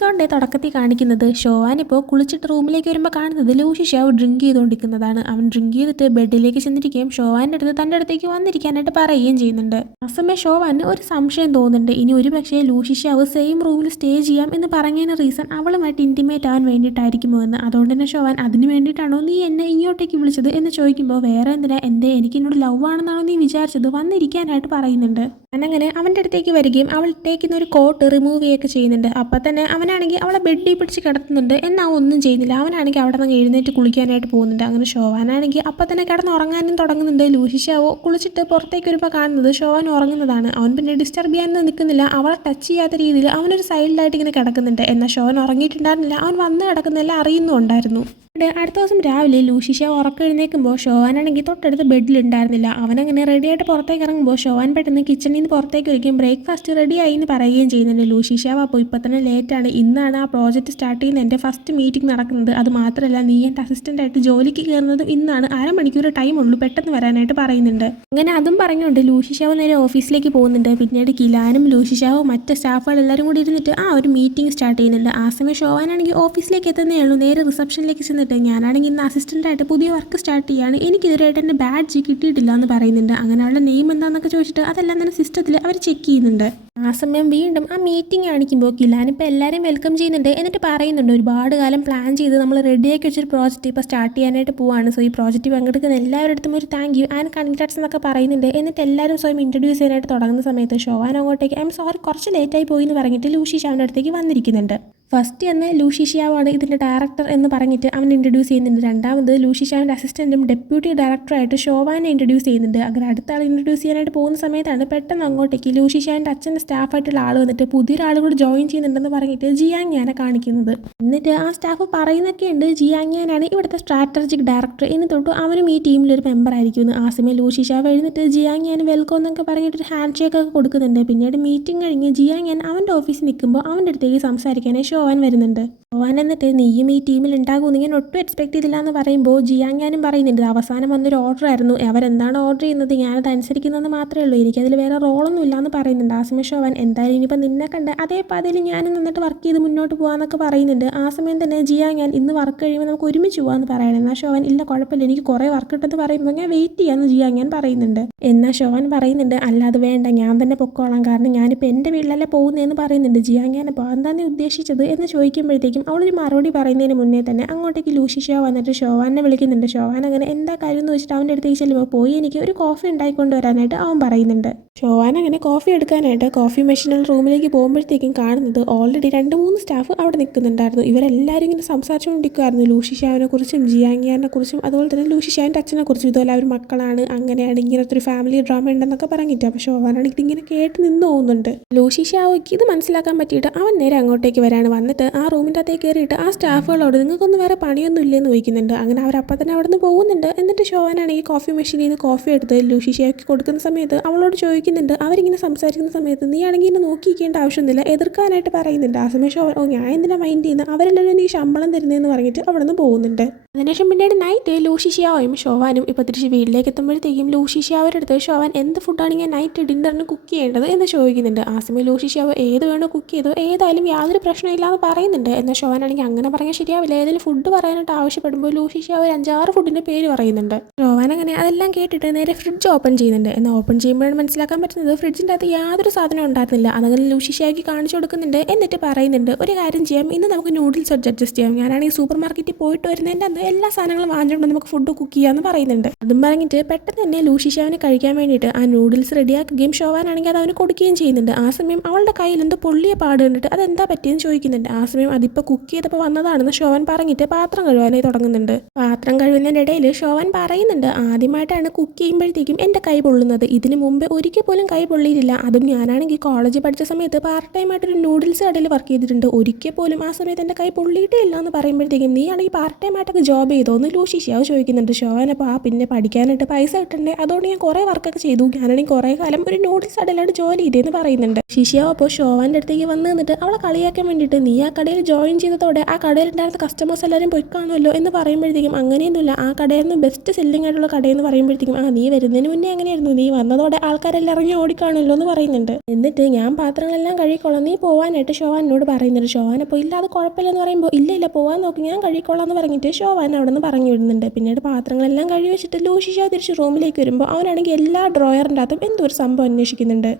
എപ്പിസോഡിന്റെ തുടക്കത്തിൽ കാണിക്കുന്നത് ഷോവാൻ ഇപ്പോൾ കുളിച്ചിട്ട് റൂമിലേക്ക് വരുമ്പോൾ കാണുന്നത് ലൂഷി ഷാവ് ഡ്രിങ്ക് ചെയ്തുകൊണ്ടിരിക്കുന്നതാണ്. അവൻ ഡ്രിങ്ക് ചെയ്തിട്ട് ബെഡിലേക്ക് ചെന്നിരിക്കുകയും ഷോവാന്റെ അടുത്ത് തൻ്റെ അടുത്തേക്ക് വന്നിരിക്കാനായിട്ട് പറയുകയും ചെയ്യുന്നുണ്ട്. ആ സമയം ഷോവാന് ഒരു സംശയം തോന്നുന്നുണ്ട്. ഇനി ഒരു പക്ഷേ ലൂഷി ഷാവ് സെയിം റൂമിൽ സ്റ്റേ ചെയ്യാം എന്ന് പറഞ്ഞതിന് റീസൺ അവളുമായിട്ട് ഇന്റിമേറ്റ് ആവാൻ വേണ്ടിയിട്ടായിരിക്കുമോ എന്ന്. അതുകൊണ്ട് തന്നെ ഷോവാൻ അതിന് വേണ്ടിയിട്ടാണോ നീ എന്നെ ഇങ്ങോട്ടേക്ക് വിളിച്ചത് എന്ന് ചോദിക്കുമ്പോൾ വേറെ എന്തിനാ എനിക്ക് എന്നോട് ലവ് ആണെന്നാണോ നീ വിചാരിച്ചത്, വന്നിരിക്കാനായിട്ട് പറയുന്നുണ്ട്. അങ്ങനെ അവൻ്റെ അടുത്തേക്ക് വരികയും അവൾ ഇട്ടേക്കുന്ന ഒരു കോട്ട് റിമൂവ് ചെയ്യുകയൊക്കെ ചെയ്യുന്നുണ്ട്. അപ്പം തന്നെ അവനാണെങ്കിൽ അവളെ ബെഡിൽ പിടിച്ച് കിടത്തുന്നുണ്ട്. എന്നാൽ ഒന്നും ചെയ്യുന്നില്ല. അവനാണെങ്കിൽ അവിടെ നിന്ന് എഴുന്നേറ്റ് കുളിക്കാനായിട്ട് പോകുന്നുണ്ട്. അങ്ങനെ ഷോവാനാണെങ്കിൽ അപ്പം തന്നെ കിടന്ന് ഉറങ്ങാനും തുടങ്ങുന്നുണ്ട്. ലൂഷി ഷാവോ കുളിച്ചിട്ട് പുറത്തേക്ക് വരുമ്പോൾ കാണുന്നത് ഷോവാൻ ഉറങ്ങുന്നതാണ്. അവൻ പിന്നെ ഡിസ്റ്റർബ് ചെയ്യാനൊന്നും നിൽക്കുന്നില്ല. അവളെ ടച്ച് ചെയ്യാത്ത രീതിയിൽ അവനൊരു സൈഡിലായിട്ട് ഇങ്ങനെ കിടക്കുന്നുണ്ട്. എന്നാൽ ഷോവാൻ ഉറങ്ങിയിട്ടുണ്ടായിരുന്നില്ല. അവൻ വന്ന് കിടക്കുന്നതെല്ലാം അറിയുന്നുണ്ടായിരുന്നു. അടുത്ത ദിവസം രാവിലെ ലൂഷി ഷാവ് ഉറക്കം എഴുന്നേൽക്കുമ്പോൾ ഷോവാനാണെങ്കിൽ തൊട്ടടുത്ത് ബെഡിലുണ്ടായിരുന്നില്ല. അവനങ്ങനെ റെഡിയായിട്ട് പുറത്തേക്ക് ഇറങ്ങുമ്പോൾ ഷോവാൻ പെട്ടെന്ന് കിച്ചണിൽ നിന്ന് പുറത്തേക്ക് വരികയും ബ്രേക്ക്ഫാസ്റ്റ് റെഡിയായി എന്ന് പറയുകയും ചെയ്യുന്നുണ്ട്. ലൂഷി ഷാവ് അപ്പോൾ ഇപ്പം തന്നെ ലേറ്റാണ്, ഇന്നാണ് ആ പ്രോജക്റ്റ് സ്റ്റാർട്ട് ചെയ്യുന്ന എൻ്റെ ഫസ്റ്റ് മീറ്റിംഗ് നടക്കുന്നത്. അത് മാത്രമല്ല നീ എൻ്റെ അസിസ്റ്റൻ്റായിട്ട് ജോലിക്ക് കയറുന്നതും ഇന്നാണ്, അരമണിക്കൂർ ടൈം ഉള്ളൂ, പെട്ടെന്ന് വരാനായിട്ട് പറയുന്നുണ്ട്. അങ്ങനെ അതും പറഞ്ഞുകൊണ്ട് ലൂഷി ഷാവ് നേരെ ഓഫീസിലേക്ക് പോകുന്നുണ്ട്. പിന്നീട് കിലാനും ലൂഷി ഷാവും മറ്റ് സ്റ്റാഫുകൾ എല്ലാവരും കൂടി ഇരുന്നിട്ട് ആ ഒരു മീറ്റിംഗ് സ്റ്റാർട്ട് ചെയ്യുന്നുണ്ട്. ആ സമയം ഷോവാനാണെങ്കിൽ ഓഫീസിലേക്ക് എത്തുന്നേ ഉള്ളൂ. നേരെ റിസപ്ഷനിലേക്ക് ചെന്നിട്ട് ഞാനാണെങ്കിൽ ഇന്ന് അസിസ്റ്റൻ്റായിട്ട് പുതിയ വർക്ക് സ്റ്റാർട്ട് ചെയ്യാണ്, എനിക്കിതുവരെയായിട്ട് എൻ്റെ ബാഡ്ജ് കിട്ടിയിട്ടില്ല എന്ന് പറയുന്നുണ്ട്. അങ്ങനെ അവളുടെ നെയിം എന്താണെന്നൊക്കെ ചോദിച്ചിട്ട് അതെല്ലാം തന്നെ സിസ്റ്റത്തിൽ അവർ ചെക്ക് ചെയ്യുന്നുണ്ട്. ആ സമയം വീണ്ടും ആ മീറ്റിംഗ് കാണിക്കുമ്പോൾ കിലാനിപ്പോൾ എല്ലാവരെയും വെൽക്കം ചെയ്യുന്നുണ്ട്. എന്നിട്ട് പറയുന്നുണ്ട് ഒരുപാട് കാലം പ്ലാൻ ചെയ്ത് നമ്മൾ റെഡിയാക്കി വെച്ചൊരു പ്രോജക്റ്റ് ഇപ്പോൾ സ്റ്റാർട്ട് ചെയ്യാനായിട്ട് പോവാണ്. സോ ഈ പ്രോജക്റ്റ് പങ്കെടുക്കുന്ന എല്ലാവരുടെ അടുത്തും ഒരു താങ്ക് യു ആൻഡ് കൺഗ്രാറ്റ്സ് എന്നൊക്കെ പറയുന്നുണ്ട്. എന്നിട്ട് എല്ലാവരും സ്വയം ഇൻട്രൊഡ്യൂസ് ചെയ്യാനായിട്ട് തുടങ്ങുന്ന സമയത്ത് ഷോവാൻ അങ്ങോട്ടേക്ക് ഐ എം സോറി കുറച്ച് ലേറ്റായി പോയി എന്ന് പറഞ്ഞിട്ട് ലൂഷി ഷാവിൻ്റെ അടുത്തേക്ക് വന്നിരിക്കുന്നുണ്ട്. ഫസ്റ്റ് എന്ന് ലൂഷി ഷിയാവാണ് ഇതിൻ്റെ ഡയറക്ടർ എന്ന് പറഞ്ഞിട്ട് അവൻ ഇൻട്രൊഡ്യൂസ് ചെയ്യുന്നുണ്ട്. രണ്ടാമത് ലൂഷി ഷാവിൻ്റെ അസിസ്റ്റൻറ്റും ഡെപ്യൂട്ടി ഡയറക്ടറായിട്ട് ഷോവാനെ ഇൻട്രൊഡ്യൂസ് ചെയ്യുന്നുണ്ട്. അങ്ങനെ അടുത്ത ആൾ ഇൻട്രൊഡ്യൂസ് ചെയ്യാനായിട്ട് പോകുന്ന സമയത്താണ് പെട്ടെന്ന് അങ്ങോട്ടേക്ക് ലൂഷി ഷാവിൻ്റെ അച്ഛൻ്റെ സ്റ്റാഫായിട്ടുള്ള ആൾ വന്നിട്ട് പുതിയൊരാൾ കൂടി ജോയിൻ ചെയ്യുന്നുണ്ടെന്ന് പറഞ്ഞിട്ട് ജിയാങ്യാനെ കാണിക്കുന്നത്. എന്നിട്ട് ആ സ്റ്റാഫ് പറയുന്നൊക്കെ ഉണ്ട് ജിയാങ്യാനാണ് ഇവിടുത്തെ സ്ട്രാറ്റജിക് ഡയറക്ടർ, ഇനി തൊട്ട് അവനും ഈ ടീമിലൊരു മെമ്പർ ആയിരിക്കുമെന്ന്. ആ സമയം ലൂഷി ഷാവ് എഴുന്നിട്ട് ജിയാങ്യാൻ വെൽക്കം എന്നൊക്കെ പറഞ്ഞിട്ട് ഹാൻഡ് ഷേക്ക് ഒക്കെ കൊടുക്കുന്നുണ്ട്. പിന്നീട് മീറ്റിംഗ് കഴിഞ്ഞ് ജിയാങ്യാൻ അവൻ്റെ ഓഫീസിൽ നിൽക്കുമ്പോൾ അവൻ്റെ അടുത്തേക്ക് സംസാരിക്കാനായി ഷോവാൻ വരുന്നുണ്ട്. ഷോവാൻ എന്നിട്ട് നീയും ഈ ടീമിൽ ഉണ്ടാകുമെന്ന് ഞാൻ ഒട്ടും എക്സ്പെക്ട് ചെയ്തില്ല എന്ന് പറയുമ്പോൾ ജിയാങ്യാനും പറയുന്നുണ്ട് അവസാനം വന്നൊരു ഓർഡർ ആയിരുന്നു, അവരെന്താണ് ഓർഡർ ചെയ്യുന്നത് ഞാനത് അനുസരിക്കുന്നതെന്ന് മാത്രമേ ഉള്ളൂ, എനിക്കതിൽ വേറെ റോളൊന്നും ഇല്ല എന്ന് പറയുന്നുണ്ട്. ആ സമയം ഷോവാൻ എന്തായാലും ഇനിയിപ്പോൾ നിന്നെ കണ്ട് അതേ പാതയിൽ ഞാനും നിന്നിട്ട് വർക്ക് ചെയ്ത് മുന്നോട്ട് പോകാമെന്നൊക്കെ പറയുന്നുണ്ട്. ആ സമയം തന്നെ ജിയാങ്യാൻ ഇന്ന് വർക്ക് കഴിയുമ്പോൾ നമുക്ക് ഒരുമിച്ച് പോകാമെന്ന് പറയണം. എന്നാൽ ഷോവാൻ ഇല്ല കുഴപ്പമില്ല എനിക്ക് കുറേ വർക്ക് കിട്ടുമെന്ന് പറയുമ്പോൾ ഞാൻ വെയിറ്റ് ചെയ്യാമെന്ന് ജിയാങ്യാൻ പറയുന്നുണ്ട്. എന്നാൽ ഷോവാൻ പറയുന്നുണ്ട് അല്ലാതെ വേണ്ട ഞാൻ തന്നെ പൊക്കോളാം, കാരണം ഞാനിപ്പോൾ എൻ്റെ വീട്ടിലല്ലേ പോകുന്നതെന്ന് പറയുന്നുണ്ട്. ജിയാങ്യാൻ അപ്പോൾ എന്താണ് നീ ഉദ്ദേശിച്ചത് എന്ന് ചോദിക്കുമ്പോഴത്തേക്കും അവളൊരു മറുപടി പറയുന്നതിന് മുന്നേ തന്നെ അങ്ങോട്ടേക്ക് ലൂഷി ഷാ വന്നിട്ട് ഷോവാനെ വിളിക്കുന്നുണ്ട്. ഷോവാൻ അങ്ങനെ എന്താ കാര്യം എന്ന് വെച്ചിട്ട് അവൻ്റെ അടുത്തേക്ക് ചെല്ലുമ്പോൾ പോയി എനിക്ക് ഒരു കോഫി ഉണ്ടായിക്കൊണ്ട് വരാനായിട്ട് അവൻ പറയുന്നുണ്ട്. ഷോവാൻ അങ്ങനെ കോഫി എടുക്കാനായിട്ട് കോഫി മെഷീനിൽ റൂമിലേക്ക് പോകുമ്പോഴത്തേക്കും കാണുന്നത് ഓൾറെഡി 2-3 സ്റ്റാഫ് അവിടെ നിൽക്കുന്നുണ്ടായിരുന്നു. ഇവരെല്ലാവരും ഇങ്ങനെ സംസാരിച്ചുകൊണ്ടിരിക്കുമായിരുന്നു ലൂഷി ഷാവിനെ കുറിച്ചും ജിയാങ്യാനെ കുറിച്ചും അതുപോലെ തന്നെ ലൂഷി ഷാവിൻ്റെ അച്ഛനെ കുറിച്ചും. ഇതുപോലെ അവർ മക്കളാണ്, അങ്ങനെയാണ്, ഇങ്ങനത്തെ ഒരു ഫാമിലി ഡ്രാമ ഉണ്ടെന്നൊക്കെ പറഞ്ഞിട്ട്. അപ്പോൾ ഷോവാനാണ് ഇതിങ്ങനെ കേട്ട് നിന്ന് പോകുന്നുണ്ട്. ലൂഷി ഷാവോയ്ക്ക് ഇത് മനസ്സിലാക്കാൻ പറ്റിയിട്ട് അവൻ നേരെ അങ്ങോട്ടേക്ക് വരാണ്. വന്നിട്ട് ആ റൂമിൻ്റെ അകത്തേക്ക് കയറിയിട്ട് ആ സ്റ്റാഫുകളോട് നിങ്ങൾക്കൊന്നും വേറെ പണിയൊന്നും ഇല്ലെന്ന് ചോദിക്കുന്നുണ്ട്. അങ്ങനെ അവരപ്പം തന്നെ അവിടെ നിന്ന് പോകുന്നുണ്ട്. എന്നിട്ട് ഷോവാനാണെങ്കിൽ കോഫി മെഷീനിൽ നിന്ന് കോഫി എടുത്ത് ലൂഷി ഷായ്ക്ക് കൊടുക്കുന്ന സമയത്ത് അവളോട് ചോദിക്കുന്നുണ്ട്, അവരിങ്ങനെ സംസാരിക്കുന്ന സമയത്ത് നീ ആണെങ്കിൽ ഇങ്ങനെ നോക്കിയിരിക്കേണ്ട ആവശ്യമൊന്നുമില്ല, എതിർക്കാനായിട്ട് പറയുന്നുണ്ട്. ആ സമയം ഷോവാൻ ഞാൻ എന്തിനാ മൈൻഡ് ചെയ്യുന്നത്, അവരെല്ലാവരും നീ ശമ്പളം തരുന്നതെന്ന് പറഞ്ഞിട്ട് അവിടെ നിന്ന് പോകുന്നുണ്ട്. അതിനുശേഷം പിന്നീട് നൈറ്റ് ലൂഷി ഷിയാവയും ഷോവാനും ഇപ്പോൾ തിരിച്ച് വീട്ടിലേക്ക് എത്തുമ്പോഴത്തേക്കും ലൂഷി ഷിയാവരുടെ അടുത്ത് ഷോവാൻ എന്ത് ഫുഡാണ് ഞാൻ നൈറ്റ് ഡിന്നറിന് കുക്ക് ചെയ്യേണ്ടത് എന്ന് ചോദിക്കുന്നുണ്ട്. ആ സമയം ലൂഷി ഷിയാവ് ഏത് വേണോ കുക്ക് ചെയ്തോ, ഏതായാലും യാതൊരു പ്രശ്നമില്ല എന്ന് പറയുന്നുണ്ട്. എന്നാൽ ഷോവാനാണെങ്കിൽ അങ്ങനെ പറയാൻ ശരിയാവില്ല. ഏതെങ്കിലും ഫുഡ് പറയാനായിട്ട് ആവശ്യപ്പെടുമ്പോൾ ലൂഷി ഷിയാവ് ഒരു 5-6 ഫുഡിൻ്റെ പേര് പറയുന്നുണ്ട്. ഷോവാൻ അങ്ങനെ അതെല്ലാം കേട്ടിട്ട് നേരെ ഫ്രിഡ്ജ് ഓപ്പൺ ചെയ്യുന്നുണ്ട്. എന്നാൽ ഓപ്പൺ ചെയ്യുമ്പോഴാണ് മനസ്സിലാക്കാൻ പറ്റുന്നത് ഫ്രിഡ്ജിൻ്റെ അകത്ത് യാതൊരു സാധനം ഉണ്ടായിരുന്നില്ല. അതങ്ങനെ ലൂഷി ഷിയാവയ്ക്ക് കാണിച്ചു കൊടുക്കുന്നുണ്ട്. എന്നിട്ട് പറയുന്നുണ്ട് ഒരു കാര്യം ചെയ്യാം, ഇന്ന് നമുക്ക് നൂഡിൽസ് അഡ്ജസ്റ്റ് ചെയ്യാം, ഞാനാണെങ്കിൽ സൂപ്പർ മാർക്കറ്റിൽ പോയിട്ട് വരുന്നതിൻ്റെ അന്ന് എല്ലാ സാധനങ്ങളും വാങ്ങിച്ചുകൊണ്ട് നമുക്ക് ഫുഡ് കുക്ക് ചെയ്യാമെന്ന് പറയുന്നുണ്ട്. അതും പറഞ്ഞിട്ട് പെട്ടെന്ന് തന്നെ ലൂഷി ഷാവിന് കഴിക്കാൻ വേണ്ടിയിട്ട് ആ നൂഡിൽസ് റെഡിയാക്കുകയും ഷോവാനാണെങ്കിൽ അത് അവന് കൊടുക്കുകയും ചെയ്യുന്നുണ്ട്. ആ സമയം അവളുടെ കയ്യിൽ എന്തോ പൊള്ളിയ പാട് കണ്ടിട്ട് അതെന്താ പറ്റിയെന്ന് ചോദിക്കുന്നുണ്ട്. ആ സമയം അതിപ്പോൾ കുക്ക് ചെയ്തപ്പോൾ വന്നതാണെന്ന് ഷോവാൻ പറഞ്ഞിട്ട് പാത്രം കഴുകാനായി തുടങ്ങുന്നുണ്ട്. പാത്രം കഴുകുന്നതിൻ്റെ ഇടയിൽ ഷോവാൻ പറയുന്നുണ്ട് ആദ്യമായിട്ടാണ് കുക്ക് ചെയ്യുമ്പോഴത്തേക്കും എൻ്റെ കൈ പൊള്ളുന്നത്, ഇതിന് മുമ്പ് ഒരിക്കൽ പോലും കൈ പൊള്ളിയിട്ടില്ല, അതും ഞാനാണെങ്കിൽ കോളേജിൽ പഠിച്ച സമയത്ത് പാർട്ട് ടൈം ആയിട്ടൊരു നൂഡിൽസ് കടയിൽ വർക്ക് ചെയ്തിട്ടുണ്ട്, ഒരിക്കൽ പോലും ആ സമയത്ത് എൻ്റെ കൈ പൊള്ളിയിട്ടേ ഇല്ല എന്ന് പറയുമ്പോഴത്തേക്കും നീ ആണെങ്കിൽ പാർട്ട് ടൈം ആയിട്ടൊക്കെ ജോബ് ചെയ്തോന്ന് ലൂഷി ഷിയാവ് ചോദിക്കുന്നുണ്ട്. ഷോവാൻ അപ്പോൾ പിന്നെ പഠിക്കാനായിട്ട് പൈസ കിട്ടണ്ടേ, അതുകൊണ്ട് ഞാൻ കുറേ വർക്കൊക്കെ ചെയ്തു, ഞാനാണെങ്കിൽ കുറേ കാലം ഒരു നൂഡിൽസ് കടയിലാണ് ജോലി ചെയ്തതെന്ന് പറയുന്നുണ്ട്. ഷിഷിയാവ് അപ്പോൾ ഷോവാൻ്റെ അടുത്തേക്ക് വന്ന് നിന്നിട്ട് അവളെ കളിയാക്കാൻ വേണ്ടിയിട്ട് നീ ആ കടയിൽ ജോയിൻ ചെയ്തതോടെ ആ കടയിലുണ്ടായിരുന്ന കസ്റ്റമേഴ്സ് എല്ലാവരും പോയി കാണുമല്ലോ എന്ന് പറയുമ്പോഴത്തേക്കും അങ്ങനെയൊന്നുമില്ല, ആ കടയിൽ നിന്ന് ബെസ്റ്റ് സെല്ലിംഗ് ആയിട്ടുള്ള കടയെന്ന് പറയുമ്പോഴത്തേക്കും നീ വരുന്നതിന് മുന്നേ അങ്ങനെയായിരുന്നു, നീ വന്നതോടെ ആൾക്കാരെല്ലാം ഇറങ്ങി ഓടിക്കാണുമല്ലോ എന്ന് പറയുന്നുണ്ട്. എന്നിട്ട് ഞാൻ പാത്രങ്ങളെല്ലാം കഴിക്കോളാം, നീ പോവാനായിട്ട് ഷോവാനോട് പറയുന്നുണ്ട്. ഷോവാൻ അപ്പോൾ ഇല്ല അത് കുഴപ്പമില്ലെന്ന് പറയുമ്പോൾ ഇല്ല പോവാൻ നോക്കി, ഞാൻ കഴിക്കോളാം എന്ന് പറഞ്ഞിട്ട് ഷോവാൻ അവിടെ നിന്ന് പറഞ്ഞു വിടുന്നുണ്ട്. പിന്നീട് പാത്രങ്ങളെല്ലാം കഴിവ് വെച്ചിട്ട് ലൂഷി ഷിയാവ് തിരിച്ച് റൂമിലേക്ക് വരുമ്പോൾ അവനാണെങ്കിൽ എല്ലാ ഡ്രോയറിൻ്റെ അകത്തും എന്തോ ഒരു സംഭവം അന്വേഷിക്കുന്നുണ്ട്.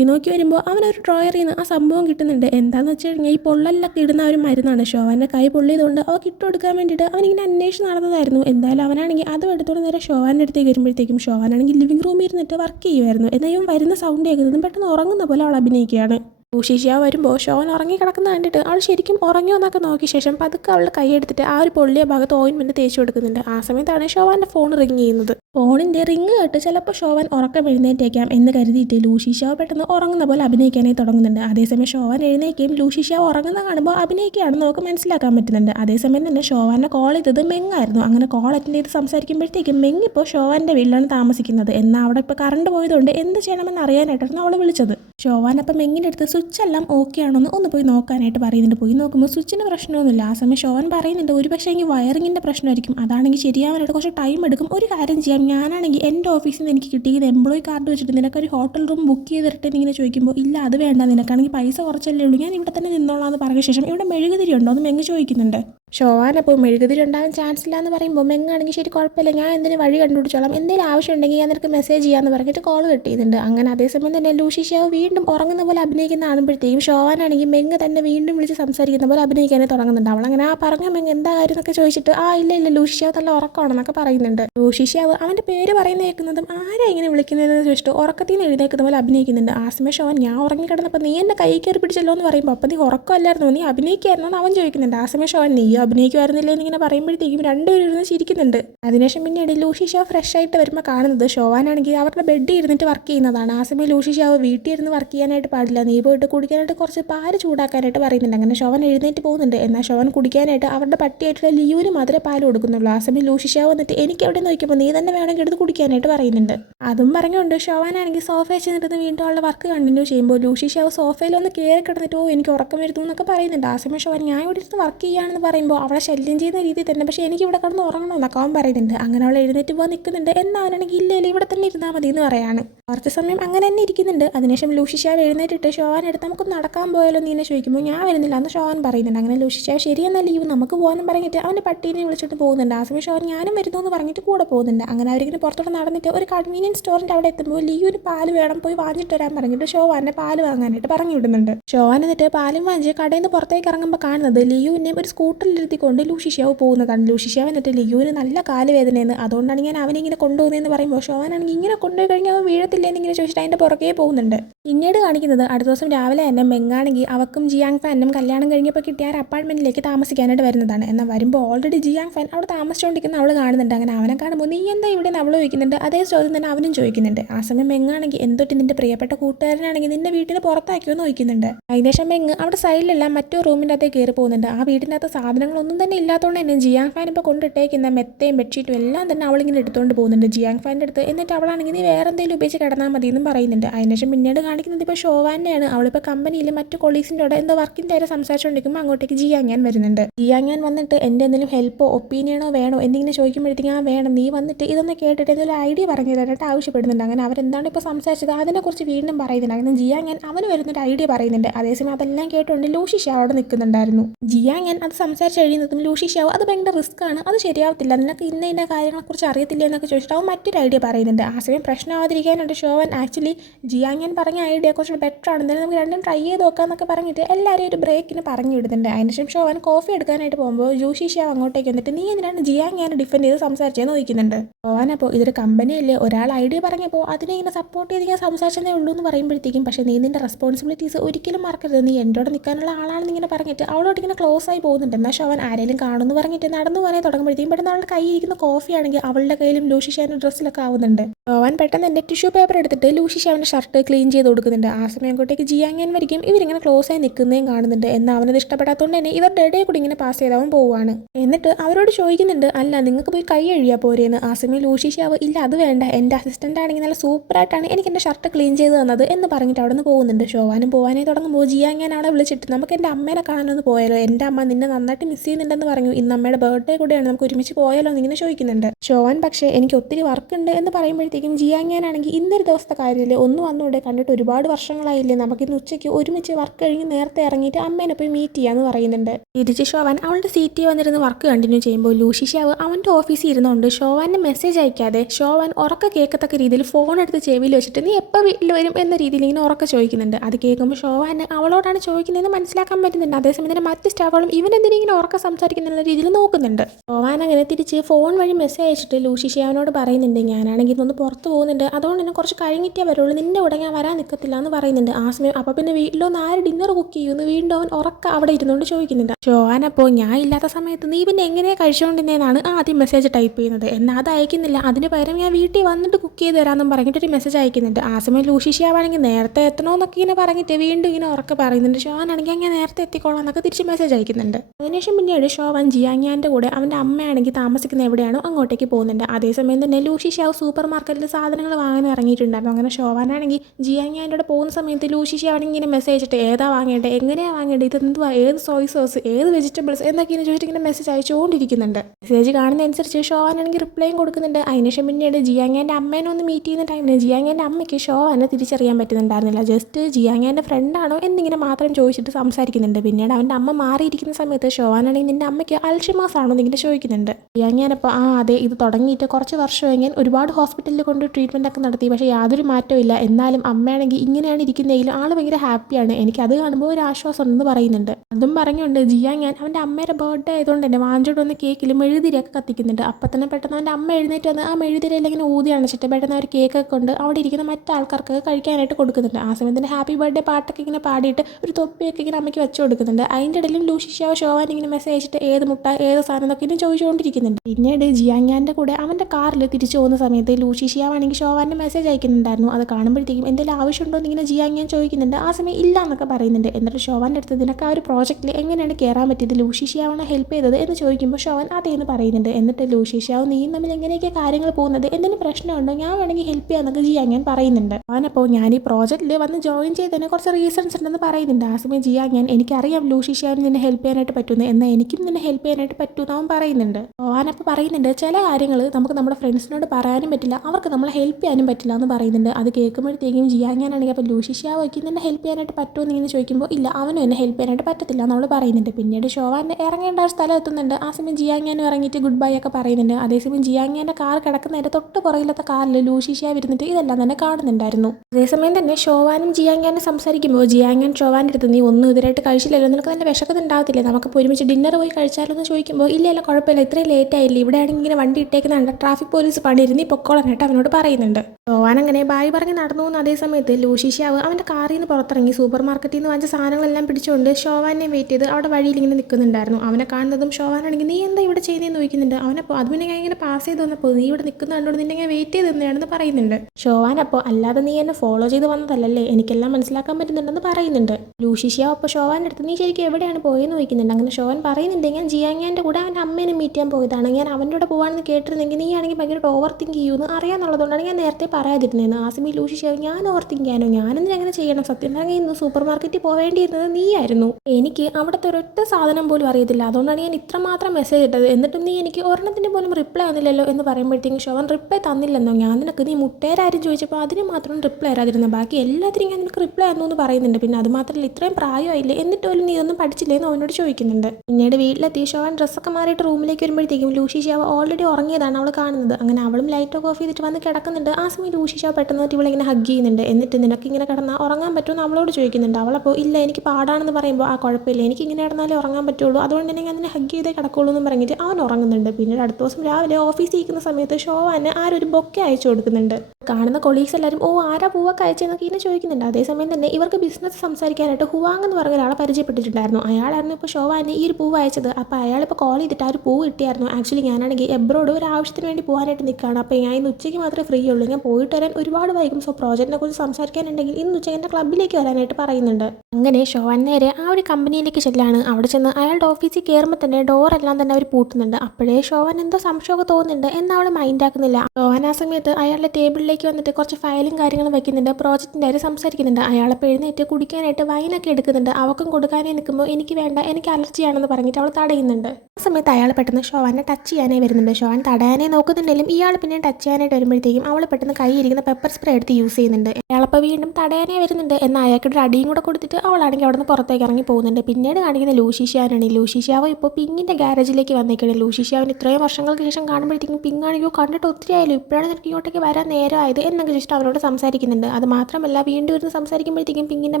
നോക്കി വരുമ്പോൾ അവനൊരു ഡ്രോയറിൽ നിന്ന് ആ സംഭവം കിട്ടുന്നുണ്ട്. എന്താണെന്ന് വെച്ച് കഴിഞ്ഞാൽ ഈ പൊള്ളലിലൊക്കെ ഇടുന്ന ഒരു മരുന്നാണ്. ഷോവാൻ്റെ കൈ പൊള്ളിയതുകൊണ്ട് അവൾക്ക് ഇട്ടുകൊടുക്കാൻ വേണ്ടിയിട്ട് അവനിങ്ങനെ അന്വേഷിച്ച് നടന്നതായിരുന്നു. എന്തായാലും അവനാണെങ്കിൽ അതും എടുത്തോണ്ട് നേരെ ഷോവാൻ്റെ അടുത്തേക്ക് വരുമ്പോഴത്തേക്കും ഷോവാനാണെങ്കിൽ ലിവിംഗ് റൂമിൽ ഇരുന്നിട്ട് വർക്ക് ചെയ്യുമായിരുന്നു. എന്നാൽ ഇവൻ വരുന്ന സൗണ്ട് കേൾക്കുന്നതും പെട്ടെന്ന് ഉറങ്ങുന്ന പോലെ അവൾ അഭിനയിക്കുകയാണ്. ലൂഷി ഷിയാവ് വരുമ്പോൾ ഷോൻ ഉറങ്ങി കിടക്കുന്ന കണ്ടിട്ട് അവൾ ശരിക്കും ഉറങ്ങിയോ എന്നൊക്കെ നോക്കിയ ശേഷം പതുക്കെ അവളുടെ കൈ എടുത്തിട്ട് ആ ഒരു പൊള്ളിയ ഭാഗത്ത് ഓയിൻമെൻറ്റ് തേച്ച് കൊടുക്കുന്നുണ്ട്. ആ സമയത്താണ് ഷോവാൻ്റെ ഫോൺ റിങ് ചെയ്യുന്നത്. ഫോണിൻ്റെ റിങ് കേട്ട് ചിലപ്പോൾ ഷോവാൻ ഉറക്കം എഴുന്നേറ്റേക്കാം എന്ന് കരുതിയിട്ട് ലൂഷി ഷിയാവ് പെട്ടെന്ന് ഉറങ്ങുന്ന പോലെ അഭിനയിക്കാനായി തുടങ്ങുന്നുണ്ട്. അതേസമയം ഷോവാൻ എഴുന്നേക്കുകയും ലൂഷി ഷിയാവ് ഉറങ്ങുന്ന കാണുമ്പോൾ അഭിനയിക്കുകയാണെന്ന് നമുക്ക് മനസ്സിലാക്കാൻ പറ്റുന്നുണ്ട്. അതേസമയം തന്നെ ഷോവാൻ്റെ കോൾ ചെയ്തത് മെങ്ങായിരുന്നു. അങ്ങനെ കോൾ അറ്റൻഡ് ചെയ്ത് സംസാരിക്കുമ്പോഴത്തേക്കും മെങ് ഇപ്പോൾ ഷോവാൻ്റെ വീട്ടിലാണ് താമസിക്കുന്നത്. എന്നാൽ അവിടെ ഇപ്പോൾ കറണ്ട് പോയതുകൊണ്ട് എന്ത് ചെയ്യണമെന്ന് അറിയാനായിട്ടായിരുന്നു അവൾ വിളിച്ചത്. ഷോവാൻ അപ്പം മെങ്ങിൻ്റെ അടുത്ത് സ്വിച്ച് എല്ലാം ഓക്കെ ആണോന്ന് ഒന്ന് പോയി നോക്കാനായിട്ട് പറയുന്നുണ്ട്. പോയി നോക്കുമ്പോൾ സ്വിച്ചിന് പ്രശ്നമൊന്നുമില്ല. ആ സമയം ഷോവാൻ പറയുന്നുണ്ട് ഒരു പക്ഷേ എങ്കിൽ വയറിങ്ങിൻ്റെ പ്രശ്നമായിരിക്കും, അതാണെങ്കിൽ ശരിയാവാനായിട്ട് കുറച്ച് ടൈം എടുക്കും. ഒരു കാര്യം ചെയ്യാം, ഞാനാണെങ്കിൽ എൻ്റെ ഓഫീസിൽ നിന്ന് എനിക്ക് കിട്ടിയത് എംപ്ലോയി കാർഡ് വെച്ചിട്ട് നിനക്കൊരു ഹോട്ടൽ റൂം ബുക്ക് ചെയ്ത് തരട്ടെ എന്നിങ്ങനെ ചോദിക്കുമ്പോൾ ഇല്ല അത് വേണ്ട, നിനക്കാണെങ്കിൽ പൈസ കുറച്ചല്ലേ ഉള്ളൂ, ഞാൻ ഇവിടെ തന്നെ നിന്നോളാം എന്ന് പറഞ്ഞ ശേഷം ഇവിടെ മെഴുകുതിരി ഉണ്ടോ എന്ന് മെങ്ങ് ചോദിക്കുന്നുണ്ട്. ഷോവാൻ അപ്പോൾ മെഴുകുതിരി ഉണ്ടാകാൻ ചാൻസ് ഇല്ല എന്ന് പറയുമ്പോൾ മെങ്ങാണെങ്കിൽ ശരി കുഴപ്പമില്ല, ഞാൻ എന്തിനു വഴി കണ്ടുപിടിച്ചോളാം, എന്തെങ്കിലും ആവശ്യം ഉണ്ടെങ്കിൽ ഞാൻ നിനക്ക് മെസ്സേജ് ചെയ്യാമെന്ന് പറഞ്ഞിട്ട് കോൾ കട്ട് ചെയ്യുന്നുണ്ട്. അങ്ങനെ അതേസമയം തന്നെ ലൂഷി ഷിയാവ് വീണ്ടും ഉറങ്ങുന്ന പോലെ അഭിനയിക്കുന്ന കാണുമ്പോഴത്തേക്കും ഷോവാനാണെങ്കിൽ മെങ്ങ് തന്നെ വീണ്ടും വിളിച്ച് സംസാരിക്കുന്ന പോലെ അഭിനയിക്കാനേ തുടങ്ങുന്നുണ്ട്. അവളങ്ങനെ പറഞ്ഞ മെങ്ങ് എന്താ കാര്യം എന്നൊക്കെ ചോദിച്ചിട്ട് ഇല്ല ലൂഷി ഷിയാവ് നല്ല ഉറക്കമാണെന്നൊക്കെ പറയുന്നുണ്ട്. ലൂഷി ഷിയാവ് അവൻ്റെ പേര് പറയുന്ന കേൾക്കുന്നതും ആരാ ഇങ്ങനെ വിളിക്കുന്നതെന്ന് ചോദിച്ചിട്ട് ഉറക്കത്തിൽ നിന്ന് എഴുന്നേക്കുന്ന പോലെ അഭിനയിക്കുന്നുണ്ട്. ആ സമയം ഷോവാൻ ഞാൻ ഉറങ്ങിക്കിടന്നപ്പോൾ നീ എന്നെ കൈ കയറി പിടിച്ചല്ലോ എന്ന് പറയുമ്പോൾ അപ്പോൾ നീ ഉറക്കമല്ലായിരുന്നു, നീ അഭിനയിക്കായിരുന്നു എന്ന് അവൻ ചോദിക്കുന്നുണ്ട്. ആ സമയം ഷോവാൻ നീ അഭിനയിക്കുമായിരുന്നില്ലേ എന്നിങ്ങനെ പറയുമ്പോഴത്തേക്കും രണ്ടുപേരും ഇരുന്ന് ചിരിക്കുന്നുണ്ട്. അതിനുശേഷം പിന്നീട് ലൂഷി ഷിയാവ് ഫ്രഷ് ആയിട്ട് വരുമ്പോൾ കാണുന്നത് ഷോവാനാണെങ്കിൽ അവരുടെ ബെഡ് ഇരുന്നിട്ട് വർക്ക് ചെയ്യുന്നതാണ്. ആ സമയം ലൂഷി ഷിയാവ് വീട്ടിൽ ഇരുന്ന് വർക്ക് ചെയ്യാനായിട്ട് പാടില്ല, നീ പോയിട്ട് കുടിക്കാനായിട്ട് കുറച്ച് പാല് ചൂടാക്കാനായിട്ട് പറയുന്നുണ്ട്. അങ്ങനെ ഷോവൻ എഴുന്നേറ്റ് പോകുന്നുണ്ട്. എന്നാൽ ഷോവൻ കുടിക്കാനായിട്ട് അവരുടെ പട്ടിയായിട്ടുള്ള ലിയുവിന് മാത്രമേ പാല് കൊടുക്കുന്നുള്ളൂ. ആ സമയം ലൂഷി ഷിയാവ് വന്നിട്ട് എനിക്ക് എവിടെ നോക്കിയപ്പോൾ നീ തന്നെ വേണമെങ്കിൽ എടുത്ത് കുടിക്കാനായിട്ട് പറയുന്നുണ്ട്. അതും പറഞ്ഞുകൊണ്ട് ഷോവാനാണെങ്കിൽ സോഫയിൽ ചെന്നിട്ട് വീണ്ടും അവളുടെ വർക്ക് കണ്ടിന്യൂ ചെയ്യുമ്പോൾ ലൂഷി ഷിയാവ് സോഫയിൽ ഒന്ന് കയറി കിടന്നിട്ട് എനിക്ക് ഉറക്കം വരുന്നു എന്നൊക്കെ പറയുന്നുണ്ട്. ആ സമയം ഷോവൻ ഞാൻ ഇവിടെ ഇരുന്ന് വർക്ക് ചെയ്യുകയാണെന്ന് പറയുമ്പോൾ അവളെ ശല്യം ചെയ്യുന്ന രീതിയിൽ തന്നെ, പക്ഷേ എനിക്ക് ഇവിടെ കിടന്ന് ഉറങ്ങണമെന്നൊക്കെ അവൻ പറയുന്നുണ്ട്. അങ്ങനെ അവൾ എഴുന്നേറ്റ് പോകാൻ നിൽക്കുന്നുണ്ട്. എന്നാൽ അവനാണെങ്കിൽ ഇല്ല ഇവിടെ തന്നെ ഇരുന്നാൽ മതി എന്ന് പറയാണ്. കുറച്ച് സമയം അങ്ങനെ തന്നെ ഇരിക്കുന്നുണ്ട്. അതിനുശേഷം ലൂഷി ഷിയാവ് എഴുന്നേറ്റിട്ട് ഷോവാൻ എടുത്ത് നമുക്ക് നടക്കാൻ പോയാലോ നീ എന്നെ ചോദിക്കുമ്പോൾ ഞാൻ വരുന്നില്ല എന്ന് ഷോവാൻ പറയുന്നുണ്ട്. അങ്ങനെ ലൂഷി ഷിയാവ് ശരിയെന്നാ ലീവ് നമുക്ക് പോകാനും പറഞ്ഞിട്ട് അവൻ്റെ പട്ടീനെ വിളിച്ചിട്ട് പോകുന്നുണ്ട്. ആ സമയം ഷോവാൻ ഞാനും വരുന്നു എന്ന് പറഞ്ഞിട്ട് കൂടെ പോകുന്നുണ്ട്. അങ്ങനെ അവരിങ്ങനെ പുറത്തോട്ട് നടന്നിട്ട് ഒരു കൺവീനിയൻസ് സ്റ്റോറിൻ്റെ അവിടെ എത്തുമ്പോൾ ലിയുവിന് പാല് വേണം, പോയി വാങ്ങിട്ട് വരാൻ പറഞ്ഞിട്ട് ഷോവാൻ്റെ പാല് വാങ്ങാനായിട്ട് പറഞ്ഞു വിടുന്നുണ്ട്. ഷോവാൻ എന്നിട്ട് പാലും വാങ്ങിച്ച് കടയിൽ നിന്ന് പുറത്തേക്ക് ഇറങ്ങുമ്പോൾ കാണുന്നത് ലിയുവിനെയും ഒരു സ്കൂട്ടറിലിരുത്തിക്കൊണ്ട് ലൂഷി ഷിയാവ് പോകുന്നതാണ്. ലൂഷി ഷിയാവ് എന്നിട്ട് ലിയുവിന് നല്ല കാല് വേദനയെന്ന്, അതുകൊണ്ടാണ് ഞാൻ അവനെ ഇങ്ങനെ കൊണ്ടുപോകുന്നതെന്ന് പറയുമ്പോൾ ഷോവാനാണെങ്കിൽ ഇങ്ങനെ കൊണ്ടുപോയി കഴിഞ്ഞാൽ അവൻ വീഴത്തില്ലെന്ന് ഇങ്ങനെ ചോദിച്ചിട്ട് അതിൻ്റെ പുറകെ പോകുന്നുണ്ട്. പിന്നീട് കാണിക്കുന്നത് അടുത്ത ദിവസം രാവിലെ തന്നെ മെങ്ങാണെങ്കിൽ അവക്കും ജിയാങ് ഫാനും കല്യാണം കഴിഞ്ഞപ്പോൾ കിട്ടിയ ഒരു അപ്പാർട്ട്മെന്റിലേക്ക് താമസിക്കാനായിട്ട് വരുന്നതാണ്. എന്നാൽ വരുമ്പോൾ ഓൾറെഡി ജിയാങ് ഫാൻ അവിടെ താമസിച്ചുകൊണ്ടിരിക്കുന്ന അവൾ കാണുന്നുണ്ട്. അങ്ങനെ അവനെ കാണുമ്പോൾ നീ എന്താ ഇവിടെ നിന്ന് അവൾ ചോദിക്കുന്നുണ്ട്. അതേ ചോദ്യം തന്നെ അവനും ചോദിക്കുന്നുണ്ട്. ആ സമയം മെങ്ങാണെങ്കിൽ എന്തൊട്ട് നിന്റെ പ്രിയപ്പെട്ട കൂട്ടുകാരനാണെങ്കിൽ നിന്റെ വീട്ടിൽ നിന്ന് പുറത്താക്കിയോ എന്ന് ചോദിക്കുന്നുണ്ട്. അതിനുശേഷം മെങ്ങ് അവിടെ സൈഡിലെല്ലാം മറ്റു റൂമിൻ്റെ അകത്തേക്ക് കയറി പോകുന്നുണ്ട്. ആ വീടിൻ്റെ അകത്ത് സാധനങ്ങളൊന്നും തന്നെ ഇല്ലാത്തതുകൊണ്ട് തന്നെ ജിയാങ് ഫാൻ ഇപ്പോൾ കൊണ്ടിട്ടേക്കുന്ന മെത്തയും ബെഡ്ഷീറ്റും എല്ലാം തന്നെ അവളിങ്ങനെ എടുത്തുകൊണ്ട് പോകുന്നുണ്ട് ജിയാങ് ഫാൻ്റെ അടുത്ത്. എന്നിട്ട് അവളാണെങ്കിൽ നീ വേറെ എന്തെങ്കിലും ഉപയോഗിച്ച് കിടന്നാൽ മതി എന്നും പറയുന്നുണ്ട്. അതിനുശേഷം പിന്നീട് കാണിക്കുന്നത് ഇപ്പോൾ ഷോവാൻ്റെയാണ്. അവളിപ്പോൾ കമ്പനിയിൽ മറ്റു കൊളീഗ്സിൻ്റെ അവിടെ എന്തോ വർക്കിൻ്റെ കാര്യം സംസാരിച്ചുകൊണ്ടിരിക്കുമ്പോൾ അങ്ങോട്ടേക്ക് ജിയാങ് വരുന്നുണ്ട്. ജിയാങ് വന്നിട്ട് എൻ്റെ എന്തെങ്കിലും ഹെൽപ്പോ ഒപ്പീനിയനോ വേണോ എന്തെങ്കിലും ചോദിക്കുമ്പോഴത്തേക്കും വേണം, നീ വന്നിട്ട് ഇതൊന്ന് കേട്ടിട്ട് എന്തെങ്കിലും ഐഡിയ പറഞ്ഞു തരാനായിട്ട് ആവശ്യപ്പെടുന്നുണ്ട്. അങ്ങനെ അവരെന്താണ് ഇപ്പോൾ സംസാരിച്ചത് അതിനെക്കുറിച്ച് വീണ്ടും പറയുന്നുണ്ട്. അങ്ങനെ ജിയാങ് അവന് വരുന്നൊരു ഐഡിയ പറയുന്നുണ്ട്. അതേസമയം അതെല്ലാം കേട്ടുകൊണ്ട് ലൂഷി ഷിയാവ് അവിടെ നിൽക്കുന്നുണ്ടായിരുന്നു. ജിയാങ് അത് സംസാരിച്ച് കഴിയുന്നതും ലൂഷി ഷിയാവ് അത് ഭയങ്കര റിസ്ക് ആണ്, അത് ശരിയാവത്തില്ല, നിനക്ക് ഇന്ന കാര്യങ്ങളെക്കുറിച്ച് അറിയത്തില്ല എന്നൊക്കെ ചോദിച്ചിട്ട് അവൻ മറ്റൊരു ഐഡിയ പറയുന്നുണ്ട്. ആ സമയം പ്രശ്നമാവാതിരിക്കാനായിട്ട് ഷോവൻ ആക്ച്വലി ജിയാങ് പറഞ്ഞ ഐഡിയ കുറച്ച് ബെറ്റർ ആണ്, എന്തായാലും നമുക്ക് രണ്ടും ട്രൈ ചെയ്ത് നോക്കാമെന്നൊക്കെ പറഞ്ഞിട്ട് എല്ലാവരും ഒരു ബ്രേക്കിന് പറഞ്ഞു വിടുന്നുണ്ട്. അതിനുശേഷം ഷോവൻ കോഫി എടുക്കാനായിട്ട് പോകുമ്പോൾ ലൂഷി ഷിയാവ് അങ്ങോട്ടേക്ക് വന്നിട്ട് നീ എന്തിനാണ് ജിയാങ് ഡിഫെൻഡ് ചെയ്ത് സംസാരിച്ചതെന്ന് ചോദിക്കുന്നുണ്ട്. ഷോവൻ അപ്പോൾ ഇതൊരു കമ്പനിയല്ലേ, ഒരാൾ ഐഡിയ പറഞ്ഞപ്പോൾ അതിനെ ഇങ്ങനെ സപ്പോർട്ട് ചെയ്ത് ഞാൻ സംസാരിച്ചതേ ഉള്ളൂ എന്ന് പറയുമ്പോഴത്തേക്കും, പക്ഷേ നീ നിന്റെ റെസ്പോൺസിബിലിറ്റീസ് ഒരിക്കലും മറക്കരുത്, നീ എന്നോട് നിൽക്കാനുള്ള ആളാണെന്ന് ഇങ്ങനെ പറഞ്ഞിട്ട് അവളോട് ഇങ്ങനെ ക്ലോസ് ആയി പോകുന്നുണ്ട്. എന്നാൽ ഷോവൻ ആരെങ്കിലും കാണുമെന്ന് പറഞ്ഞിട്ട് നടന്നു പോകാനേ തുടങ്ങുമ്പോഴത്തേക്കും പെട്ടെന്ന് അവളുടെ കയ്യിരിക്കുന്ന കോഫി ആണെങ്കിൽ അവളുടെ കയ്യിലും ലൂഷി ഷാവിൻ്റെ ഡ്രസ്സിലൊക്കെ ആവുന്നുണ്ട്. ഷോവൻ പെട്ടെന്ന് തന്നെ ടിഷ്യൂ പേപ്പർ എടുത്തിട്ട് ലൂഷി ഷാവിൻ്റെ ഷർട്ട് ക്ലീൻ ചെയ്ത് കൊടുക്കുന്നുണ്ട്. ആ സമയം അങ്ങോട്ടേക്ക് ജിയാങ്ങാൻ വരികയും ഇവരിങ്ങനെ ക്ലോസ് ആയി നിൽക്കുന്നതും കാണുന്നുണ്ട്. എന്നാൽ അവനത് ഇഷ്ടപ്പെടാത്തതുകൊണ്ട് തന്നെ ഇവരുടെ ഇടയിൽ കൂടി ഇങ്ങനെ പാസ് ചെയ്തവൻ പോവുകയാണ്. എന്നിട്ട് അവരോട് ചോദിക്കുന്നുണ്ട്, അല്ല നിങ്ങൾക്ക് പോയി കൈ കഴിയാ പോരെയെന്ന്. ആ സമയം ലൂഷി ഷാവ് ഇല്ല അത് വേണ്ട, എൻ്റെ അസിസ്റ്റൻ്റ് ആണെങ്കിൽ നല്ല സൂപ്പറായിട്ടാണ് എനിക്ക് എൻ്റെ ഷർട്ട് ക്ലീൻ ചെയ്ത് തന്നത് എന്ന് പറഞ്ഞിട്ട് അവിടെ നിന്ന് പോകുന്നുണ്ട്. ഷോവാനും പോകാനേ തുടങ്ങുമ്പോൾ ജിയാങ്ങാൻ അവളെ വിളിച്ചിട്ട് നമുക്ക് എൻ്റെ അമ്മേനെ കാണാനൊന്ന് പോയാലോ, എൻ്റെ അമ്മ നിന്നെ നന്നായിട്ട് മിസ് ചെയ്യുന്നുണ്ടെന്ന് പറഞ്ഞു, ഇന്ന് അമ്മയുടെ ബർത്ത്ഡേ കൂടെയാണ്, നമുക്ക് ഒരുമിച്ച് പോയാലോ എന്നിങ്ങനെ ചോദിക്കുന്നുണ്ട്. ഷോവാൻ പക്ഷേ എനിക്ക് ഒത്തിരി വർക്ക് ഉണ്ട് എന്ന് പറയുമ്പോഴത്തേക്കും ജിയാങ്ങാനാണെങ്കിൽ ഇന്നൊരു ദിവസത്തെ കാര്യമില്ലേ, ഒന്ന് വന്നൂടെ, കണ്ടിട്ട് ഒരുപാട് വർഷങ്ങളായില്ലേ, നമുക്കിന്ന് ഉച്ചയ്ക്ക് ഒരുമിച്ച് വർക്ക് കഴിഞ്ഞ് നേരത്തെ ഇറങ്ങിയിട്ട് അമ്മേനെ പോയി മീറ്റ് ചെയ്യാമെന്ന് പറയുന്നുണ്ട്. തിരിച്ച് ഷോവാൻ അവളുടെ സീറ്റിൽ വന്നിരുന്ന് വർക്ക് കണ്ടിന്യൂ ചെയ്യുമ്പോൾ ലൂഷി ഷാവ് അവൻ്റെ ഓഫീസിൽ ഇരുന്നുകൊണ്ട് ഷോവാൻ്റെ മെസ്സേജ് അയക്കാതെ ഷോവാൻ ഉറക്ക കേൾക്കത്തക്ക രീതിയിൽ ഫോൺ എടുത്ത് ചെവിയിൽ വെച്ചിട്ട് നീ എപ്പോൾ വീട്ടിൽ വരും എന്ന രീതിയിൽ ഇങ്ങനെ ഉറക്ക ചോദിക്കുന്നുണ്ട്. അത് കേൾക്കുമ്പോൾ ഷോവാന് അവളോടാണ് ചോദിക്കുന്നതെന്ന് മനസ്സിലാക്കാൻ പറ്റുന്നുണ്ട്. അതേസമയം തന്നെ മറ്റ് സ്റ്റാഫുകളും ഇവനെന്തിനും ഇങ്ങനെ ഉറക്ക സംസാരിക്കുന്ന രീതിയിൽ നോക്കുന്നുണ്ട്. ഷോവാൻ അങ്ങനെ തിരിച്ച് ഫോൺ വഴി മെസ്സേജ് അയച്ചിട്ട് ലൂഷി ഷാവിനോട് പറയുന്നുണ്ട്, ഞാനാണെങ്കിൽ ഇതൊന്ന് പുറത്ത് പോകുന്നുണ്ട്, അതുകൊണ്ട് തന്നെ കുറച്ച് കഴിഞ്ഞിട്ടേ വരുള്ളൂ, നിന്റെ കൂടെ ഞാൻ വരാൻ നിൽക്കത്തില്ല എന്ന് പറയുന്നുണ്ട്. ആ സമയം അപ്പോൾ പിന്നെ വീട്ടിലൊന്ന് ആര് ഡിന്നർ കുക്ക് ചെയ്യുമെന്ന് വീണ്ടും അവൻ ഉറക്ക അവിടെ ഇരുന്നുകൊണ്ട് ചോദിക്കുന്നുണ്ട്. ഷോവാൻ അപ്പോൾ ഞാൻ ഇല്ലാത്ത സമയത്ത് നീ പിന്നെ എങ്ങനെയാണ് കഴിച്ചുകൊണ്ടിരുന്നതെന്നാണ് ആദ്യം മെസ്സേജ് ടൈപ്പ് ചെയ്യുന്നത്. എന്നാൽ അത് അയക്കുന്നില്ല, അതിന് പകരം ഞാൻ വീട്ടിൽ വന്നിട്ട് കുക്ക് ചെയ്ത് തരാമെന്നും പറഞ്ഞിട്ടൊരു മെസ്സേജ് അയക്കുന്നുണ്ട്. ആ സമയം ലൂഷി ഷാവാണെങ്കിൽ നേരത്തെ എത്തണമെന്നൊക്കെ ഇങ്ങനെ പറഞ്ഞിട്ട് വീണ്ടും ഇങ്ങനെ ഉറക്ക പറയുന്നുണ്ട്. ഷോവാനാണെങ്കിൽ അങ്ങനെ നേരത്തെ എത്തിക്കോളാം എന്നൊക്കെ തിരിച്ച് മെസ്സേജ് അയക്കുന്നുണ്ട്. അതിനുശേഷം പിന്നീട് ഷോവാൻ ജിയാങ്ങാൻ്റെ കൂടെ അവൻ്റെ അമ്മയാണെങ്കിൽ താമസിക്കുന്ന എവിടെയാണോ അങ്ങോട്ടേക്ക് പോകുന്നുണ്ട്. അതേസമയം തന്നെ ലൂഷി ഷാവ് സൂപ്പർ മാർക്കറ്റിൽ സാധനങ്ങൾ വാങ്ങാൻ ഇറങ്ങിയിട്ടുണ്ടായിരുന്നു. അങ്ങനെ ഷോവാനാണെങ്കിൽ ജിയാങ്ങാൻ്റെ കൂടെ പോകുന്ന സമയത്ത് ലൂഷി ഷാവാണെങ്കിൽ ഇങ്ങനെ മെസ്സേജ് ഇട്ട് ഏതാ വാങ്ങേണ്ടത്, എങ്ങനെയാണ് വാങ്ങേണ്ടത്, ഇതെന്തുവാ, ഏത് സോയ് സോസ്, ഏത് വെജിറ്റബിൾസ് എന്നൊക്കെ ഇങ്ങനെ ചോദിച്ചിട്ട് ഇങ്ങനെ മെസ്സേജ് അയച്ചുകൊണ്ടിരിക്കുന്നുണ്ട്. മെസ്സേജ് കാണുന്നതനുസരിച്ച് ഷോവാനാണെങ്കിൽ റിപ്ലൈയും കൊടുക്കുന്നുണ്ട്. അതിനുശേഷം പിന്നീട് ജിയാങ്ങാൻ്റെ അമ്മേനെ ഒന്ന് മീറ്റ് ചെയ്യുന്ന ടൈമിൽ ജിയാങ്ങാൻ്റെ അമ്മയ്ക്ക് ഷോവാനെ തിരിച്ചറിയാൻ പറ്റുന്നുണ്ടായിരുന്നില്ല. ജസ്റ്റ് ജിയാങ്ങാൻ്റെ ഫ്രണ്ടാണോ എന്നിങ്ങനെ മാത്രം ചോദിച്ചിട്ട് സംസാരിക്കുന്നുണ്ട്. പിന്നീട് അവൻ്റെ അമ്മ മാറിയിരിക്കുന്ന സമയത്ത് ഷോവാനാണെങ്കിൽ നിൻ്റെ അമ്മയ്ക്ക് അൽഷിമേഴ്സ് ആണോ എന്നിങ്ങനെ ചോദിക്കുന്നുണ്ട്. ജിയാങ്ങാനപ്പോൾ അതെ, ഇത് തുടങ്ങിയിട്ട് കുറച്ച് വർഷമെങ്കിൽ ഒരുപാട് ഹോസ്പിറ്റലിൽ കൊണ്ട് ട്രീറ്റ്മെൻ്റ് ഒക്കെ നടത്തി, പക്ഷേ യാതൊരു മാറ്റവും ഇല്ല, എന്നാലും അമ്മയാണെങ്കിൽ ഇങ്ങനെയാണ് ഇരിക്കുന്നതെങ്കിലും ആൾ ഭയങ്കര ഹാപ്പിയാണ്, എനിക്കത് കാണുമ്പോൾ ഒരു ആശ്വാസം ഉണ്ടെന്ന് പറയുന്നുണ്ട്. അതും പറഞ്ഞുകൊണ്ട് ജിയാങ്ങാൻ അവൻ്റെ അമ്മയുടെ ബർത്ത്ഡേ ആയതുകൊണ്ട് തന്നെ വാങ്ങിച്ചോണ്ട് വന്ന് കേക്കിൽ മെഴുതിരിയൊക്കെ കത്തിക്കുന്നുണ്ട്. അപ്പം തന്നെ പെട്ടെന്ന് അവൻ്റെ അമ്മ എഴുന്നേറ്റ് വന്ന് ആ മെഴുതിരിയിൽ ഇങ്ങനെ ഊതി അണച്ചിട്ട് പെട്ടെന്ന് ഒരു കേക്കൊക്കെ കൊണ്ട് അവിടെ ഇരിക്കുന്ന മറ്റാൾക്കാർക്ക് കഴിക്കാനായിട്ട് കൊടുക്കുന്നുണ്ട്. ആ സമയത്തിന് ഹാപ്പി ബർത്ത്ഡേ പാട്ടൊക്കെ ഇങ്ങനെ പാടിയിട്ട് ഒരു തൊപ്പിയൊക്കെ ഇങ്ങനെ അമ്മയ്ക്ക് വെച്ച് കൊടുക്കുന്നുണ്ട്. അതിൻ്റെ ഇടയിലും ലൂഷി ഷാവ് ഷോവാൻ ഇങ്ങനെ മെസ്സേജ് അയച്ചിട്ട് ഏത് മുട്ട ഏത് സാധനം എന്നൊക്കെ ഇങ്ങനെ ചോദിച്ചുകൊണ്ടിരിക്കുന്നുണ്ട്. പിന്നീട് ജിയാങ്ങാൻ്റെ കൂടെ അവൻ്റെ കാറിൽ തിരിച്ചു പോകുന്ന സമയത്ത് ലൂഷി ഷാവാണെങ്കിൽ ഷോവാൻ്റെ മെസ്സേജ് അയക്കുന്നുണ്ടായിരുന്നു. അത് കാണുമ്പോഴത്തേക്കും എന്തെങ്കിലും ആവശ്യമുണ്ടോ എന്നിങ്ങനെ ജിയാങ്ങാൻ ചോദിക്കുന്നുണ്ട്. ആ സമയം ഇല്ല എന്നൊക്കെ പറയുന്നുണ്ട്. എന്നിട്ട് ഷോവാൻ്റെ അടുത്ത് നിനക്ക് ആ ഒരു പ്രോജക്റ്റിൽ എങ്ങനെയാണ് കയറാൻ പറ്റിയത്, ലൂഷി ഷാവാണ് ഹെൽപ്പ് ചെയ്തത് എന്ന് ചോദിക്കുമ്പോൾ ഷോവൻ അതേന്ന് പറയുന്നുണ്ട്. എന്നിട്ട് ലൂഷി ഷാവ് നീയും തമ്മിൽ എങ്ങനെയൊക്കെ കാര്യങ്ങൾ പോകുന്നത്, എന്തെങ്കിലും പ്രശ്നമുണ്ടോ, ഞാൻ വേണമെങ്കിൽ ഹെൽപ്പ് ചെയ്യാമെന്നൊക്കെ ജിയാങ്ങാൻ പറയുന്നുണ്ട്. അവനപ്പോൾ ഞാൻ ഈ പ്രോജക്റ്റിൽ വന്ന് ജോയിൻ ചെയ്തതിന് കുറച്ച് റീസൺസ് ഉണ്ടെന്ന് പറയുന്നുണ്ട്. ആ സമയം ജിയാങ്ങാൻ എനിക്കറിയാം ലൂഷി ഷാവിന് നിന്നെ ഹെൽപ്പ് ചെയ്യാനായിട്ട് പറ്റുന്നു, എന്നാൽ എനിക്കും നിന്നെ ഹെൽപ്പ് ചെയ്യാനായിട്ട് പറ്റുമെന്ന് അവൻ പറയുന്നുണ്ട്. അവനപ്പോൾ പറയുന്നുണ്ട് ചില കാര്യങ്ങൾ നമുക്ക് നമ്മുടെ ഫ്രണ്ട്സിനോട് പറയാനും പറ്റില്ല, അവർക്ക് നമ്മളെ ഹെൽപ്പ് ചെയ്യാനും പറ്റില്ല എന്ന് പറയുന്നുണ്ട്. അത് കേൾക്കുമ്പോഴത്തേക്കും ജിയാങ്ങാനാണെങ്കിൽ അപ്പോൾ ലൂഷി ഷാവയ്ക്ക് നിന്നെ ഹെൽപ്പ് ചെയ്യാനായിട്ട് പറ്റുമോ എന്നിങ്ങനെ ചോദിക്കുമ്പോൾ ഇല്ല, അവനും എന്നെ ഹെൽപ്പ് ചെയ്യാനായിട്ട് പറ്റത്തില്ല നമ്മൾ പറയുന്നുണ്ട്. പിന്നീട് ഷോവാൻ്റെ ഇറങ്ങേണ്ട ഒരു സ്ഥലം എത്തുന്നുണ്ട്. ആ സമയം ജിയാങ്ങാനും ഇറങ്ങിയിട്ട് ഗുഡ് ബൈ ഒക്കെ പറയുന്നുണ്ട്. അതേസമയം ജിയാങ്ങാൻ്റെ കാർ കിടക്കുന്നതിൻ്റെ തൊട്ട് പുറകിലത്തെ കാറിൽ ലൂഷി ഷാവ് ഇരുന്നിട്ട് ഇതെല്ലാം തന്നെ കാണുന്നുണ്ടായിരുന്നു. അതേസമയം തന്നെ ഷോവാനും ജിയാങ്ങാനും സംസാരിക്കുമ്പോൾ ജിയാങ്ങാൻ ഷോവാൻ്റെ അടുത്ത് നീ ഒന്നും ഇതുവരായിട്ട് കഴിച്ചില്ലല്ലോ, നിനക്ക് നല്ല വിശക്കുന്നുണ്ടാവത്തില്ലേ, നമുക്കിപ്പോൾ ഒരുമിച്ച് ഡിന്നർ പോയി കഴിച്ചാലോ എന്ന് ചോദിക്കുമ്പോൾ ഇല്ല കുഴപ്പമില്ല, ഇത്രയും ലേറ്റ് ആയില്ലേ, ഇവിടെ ആണെങ്കിൽ ഇങ്ങനെ വണ്ടി ഇട്ടേക്കുന്നുണ്ട്, ട്രാഫിക് പോലീസ് പണിയിരുന്ന് ഈ പൊക്കോളനായിട്ട് അവനോട് പറയുന്നുണ്ട്. ഷോവാൻ അങ്ങനെ ബായ് പറഞ്ഞ് നടന്നു പോകുന്ന അതേ സമയത്ത് ലൂഷി ഷാവ് അവൻ്റെ കാറിൽ നിന്ന് പുറത്തിറങ്ങി സൂപ്പർ മാർക്കറ്റിൽ നിന്ന് വാങ്ങിച്ച സാധനങ്ങളെല്ലാം പിടിച്ചുകൊണ്ട് ഷോവാനെ വെയിറ്റ് ചെയ്ത് അവിടെ വഴിയിൽ ഇങ്ങനെ നിൽക്കുന്നുണ്ടായിരുന്നു. അവനെ കാണുന്നതും ഷോവാനാണെങ്കിൽ നീ എന്താ ഇവിടെ ചെയ്യുന്നതെന്ന് ചോദിക്കുന്നുണ്ട്. അവനപ്പോൾ അത് പിന്നെ ഞാൻ ഇങ്ങനെ പാസ് ചെയ്ത് വന്നപ്പോൾ നീ ഇവിടെ നിൽക്കുന്ന കണ്ടോണ്ട് നിന്നെ ഞാൻ വെയിറ്റ് ചെയ്ത് തന്നെയാണെന്ന് പറയുന്നുണ്ട്. ഷോവാനപ്പോൾ അല്ലാതെ നീ എന്നെ ഫോളോ ചെയ്ത് വന്നതല്ലേ, എനിക്കെല്ലാം മനസ്സിലാക്കാൻ പറ്റുന്നുണ്ടെന്ന് പറയുന്നുണ്ട്. ലൂഷി ഷാവ് അപ്പോൾ ഷോവാൻ്റെ അടുത്ത് നീ ശരിക്കും എവിടെയാണ് പോയെന്ന് ചോദിക്കുന്നുണ്ട്. അങ്ങനെ ഷോവാൻ പറയുന്നുണ്ട് ഞാൻ ജിയാങ്ങാൻ്റെ കൂടെ അവൻ്റെ അമ്മേനെ മീറ്റ് ചെയ്യാൻ പോയതാണ്, ഞാൻ അവൻ്റെ കൂടെ പോകാമെന്ന് കേട്ടിരുന്നെങ്കിൽ നീ ആണെങ്കിൽ ഭയങ്കര ഓവർ തിങ്ക് ചെയ്യുമെന്ന് അറിയാമെന്നുള്ളതുകൊണ്ടാണ് ഞാൻ നേരത്തെ പറയാതിരുന്നതെന്ന്. ആ സമയം ലൂഷി ഷാവ് ഞാൻ ഓവർ തിങ്ക് ചെയ്യാനോ, ഞാനെന്തിനും അങ്ങനെ ചെയ്യണം, സത്യം പറഞ്ഞാൽ ഇന്ന് സൂപ്പർ മാർക്കറ്റിൽ പോവേണ്ടിയിരുന്നത് നീയായിരുന്നു, എനിക്ക് അവിടുത്തെ ഒരൊറ്റ സാധനം പോലും അറിയത്തില്ല, അതുകൊണ്ടാണ് ഞാൻ ഇത്രമാത്രം മെസ്സേജ് ഇട്ടത്, എന്നിട്ടും നീ എനിക്ക് ഒരെണ്ണത്തിൻ്റെ പോലും റിപ്ലൈ തന്നില്ലല്ലോ എന്ന് പറയുമ്പോഴത്തേക്കും ഷോവൻ റിപ്ലൈ തന്നില്ലെന്നോ, ഞാൻ നിനക്ക് നീ മുട്ടേരാരും ചോദിച്ചപ്പോൾ അതിന് മാത്രം റിപ്ലൈ തരാതിരുന്നത്, ബാക്കി എല്ലാത്തിനും ഞാൻ നിനക്ക് റിപ്ലൈ തന്നു എന്ന് പറയുന്നുണ്ട്. പിന്നെ അത് മാത്രമല്ല ഇത്രയും പ്രായമായില്ലേ എന്നിട്ട് പോലും നീ ഒന്നും പഠിച്ചില്ലേന്ന് അവനോട് ചോദിക്കുന്നുണ്ട്. പിന്നീട് വീട്ടിലെത്തി ഷോവൻ ഡ്രസ്സൊക്കെ മാറിയിട്ട് റൂമിലേക്ക് വരുമ്പോഴത്തേക്കും ലൂഷി ഷാവ് ഓൾറെഡി ഉറങ്ങിയതാണ് അവൾ കാണുന്നത്. അങ്ങനെ അവളും ലൈറ്റൊക്കെ ഓഫ് ചെയ്തിട്ട് വന്ന് കിടക്കുന്നുണ്ട്. ആ സമയം ലൂഷി ഷാവ് പെട്ടെന്ന് ഇവളിങ്ങനെ ഹഗ് ചെയ്യുന്നുണ്ട്. എന്നിട്ട് നിനക്ക് ഇങ്ങനെ കിടന്നാൽ ഉറങ്ങാൻ പറ്റുമെന്ന് അവളോട് ചോദിക്കുന്നുണ്ട്. അവളപ്പോൾ ഇല്ല എനിക്ക് പാടാണെന്ന് പറയുമ്പോൾ കുഴപ്പമില്ല, എനിക്ക് ഇങ്ങനെ കിടന്നാലേ ഉറങ്ങാൻ പറ്റുള്ളൂ, അതുകൊണ്ട് തന്നെ ഞാൻ അതിനെ ഹഗ് ചെയ്തേ കിടക്കുള്ളൂ എന്ന് പറഞ്ഞിട്ട് അവൻ ഉറങ്ങുന്നുണ്ട്. പിന്നീട് അടുത്ത ദിവസം രാവിലെ ഓഫീസിൽ ഇരിക്കുന്ന സമയത്ത് ഷോവാന് ആരൊരു ബൊക്കെ അയച്ചു കൊടുക്കുന്നുണ്ട്. കാണുന്ന കൊളീഗ്സ് എല്ലാവരും ഓ ആരാ പൂവൊക്കെ അയച്ചെന്നൊക്കെ ഇങ്ങനെ ചോദിക്കുന്നുണ്ട്. അതേസമയം തന്നെ ഇവർക്ക് ബിസിനസ് സംസാരിക്കാനായിട്ട് ഹുവാങ് എന്ന് പറഞ്ഞ ഒരാളെ പരിചയപ്പെട്ടിട്ടുണ്ടായിരുന്നു. അയാളായിരുന്നു ഇപ്പോൾ ഷോവാന് ഈ ഒരു പൂവ് അയച്ചത്. അപ്പോൾ അയാളിപ്പോൾ കോൾ ചെയ്തിട്ട് ആ ഒരു പൂവ് കിട്ടിയായിരുന്നു. ആക്ച്വലി ഞാനാണെങ്കിൽ എബ്രോഡ് ഒരു ആവശ്യത്തിന് വേണ്ടി പോകാനായിട്ട് നിൽക്കുകയാണ്. അപ്പോൾ ഞാൻ ഇന്ന് ഉച്ചയ്ക്ക് മാത്രമേ ഫ്രീ ഉള്ളൂ. ഞാൻ പോയിട്ട് വരാൻ ഒരുപാട് വൈകും. സോ പ്രോജക്റ്റിനെ കുറിച്ച് സംസാരിക്കാനുണ്ടെങ്കിൽ ഇന്ന് ഉച്ചയ്ക്ക് എൻ്റെ ക്ലബ്ബിലേക്ക് വരാനായിട്ട് പറയുന്നുണ്ട്. അങ്ങനെ ഷോവാൻ നേരെ ആ ഒരു കമ്പനിയിലേക്ക് ചെല്ലാണ്. അവിടെ ചെന്ന് അയാളുടെ ഓഫീസിൽ കയറുമ്പോൾ തന്നെ ഡോറെല്ലാം തന്നെ അവർ പൂട്ടുന്നുണ്ട്. അപ്പോഴേ ഷോവാൻ എന്തോ സംശയമൊക്കെ തോന്നുന്നുണ്ട്. എന്നാൽ അവൾ മൈൻഡ് ആക്കുന്നില്ല. ഷോവാൻ ആ സമയത്ത് അയാളുടെ ടേബിളിലേക്ക് വന്നിട്ട് കുറച്ച് ഫയലും കാര്യങ്ങളും വെക്കുന്നുണ്ട്. പ്രോജക്റ്റിൻ്റെ കാര്യം സംസാരിക്കുന്നുണ്ട്. അയാളപ്പോൾ എഴുന്നേറ്റ് കുടിക്കാനായിട്ട് വൈനൊക്കെ എടുക്കുന്നുണ്ട്. അവൾക്കും കൊടുക്കാനേ നിൽക്കുമ്പോൾ എനിക്ക് വേണ്ട, എനിക്ക് അലർജിയാണെന്ന് പറഞ്ഞിട്ട് അവൾ തടയുന്നുണ്ട്. ആ സമയത്ത് അയാൾ പെട്ടെന്ന് ഷോവാനെ ടച്ച് ചെയ്യാനേ വരുന്നുണ്ട്. ഷോവാൻ തടയാനേ നോക്കുന്നുണ്ടെങ്കിലും ഇയാൾ പിന്നെ ടച്ച് ചെയ്യാനായിട്ട് വരുമ്പോഴത്തേക്കും അവൾ പെട്ടെന്ന് കൈയിരിക്കുന്ന പെപ്പർ സ്പ്രേ എടുത്ത് യൂസ് ചെയ്യുന്നുണ്ട്. അയാളപ്പോൾ വീണ്ടും തടയാനേ വരുന്നുണ്ട്. എന്നാൽ അയാൾക്കൊരു അടിയും കൂടെ കൊടുത്തിട്ട് അവളാണെങ്കിൽ അവിടെ നിന്ന് പുറത്തേക്ക് ഇറങ്ങി പോകുന്നുണ്ട്. പിന്നീട് കാണിക്കുന്ന ലൂഷിഷ്യാനാണ്. ലൂഷിഷ്യാവ് ഇപ്പോൾ പിങ്ങിൻ്റെ ഗാരേജിലേക്ക് വന്നേക്കുന്നത്. ലൂഷിഷ്യാവിന് ഇത്രയും വർഷങ്ങൾക്ക് ശേഷം കാണുമ്പോഴത്തേക്കും പിങ്ങാണെയോ കണ്ടിട്ട് ഒത്തിരി ആയാലും ഇപ്പോഴാണ് നിനക്ക് ഇങ്ങോട്ടേക്ക് വരാൻ നേരമായത് എന്നൊക്കെ ജസ്റ്റ് അവനോട് സംസാരിക്കുന്നുണ്ട്. അത് മാത്രമല്ല വീണ്ടും ഇരുന്ന് സംസാരിക്കുമ്പോഴത്തേക്കും പിങ്ങിൻ്റെ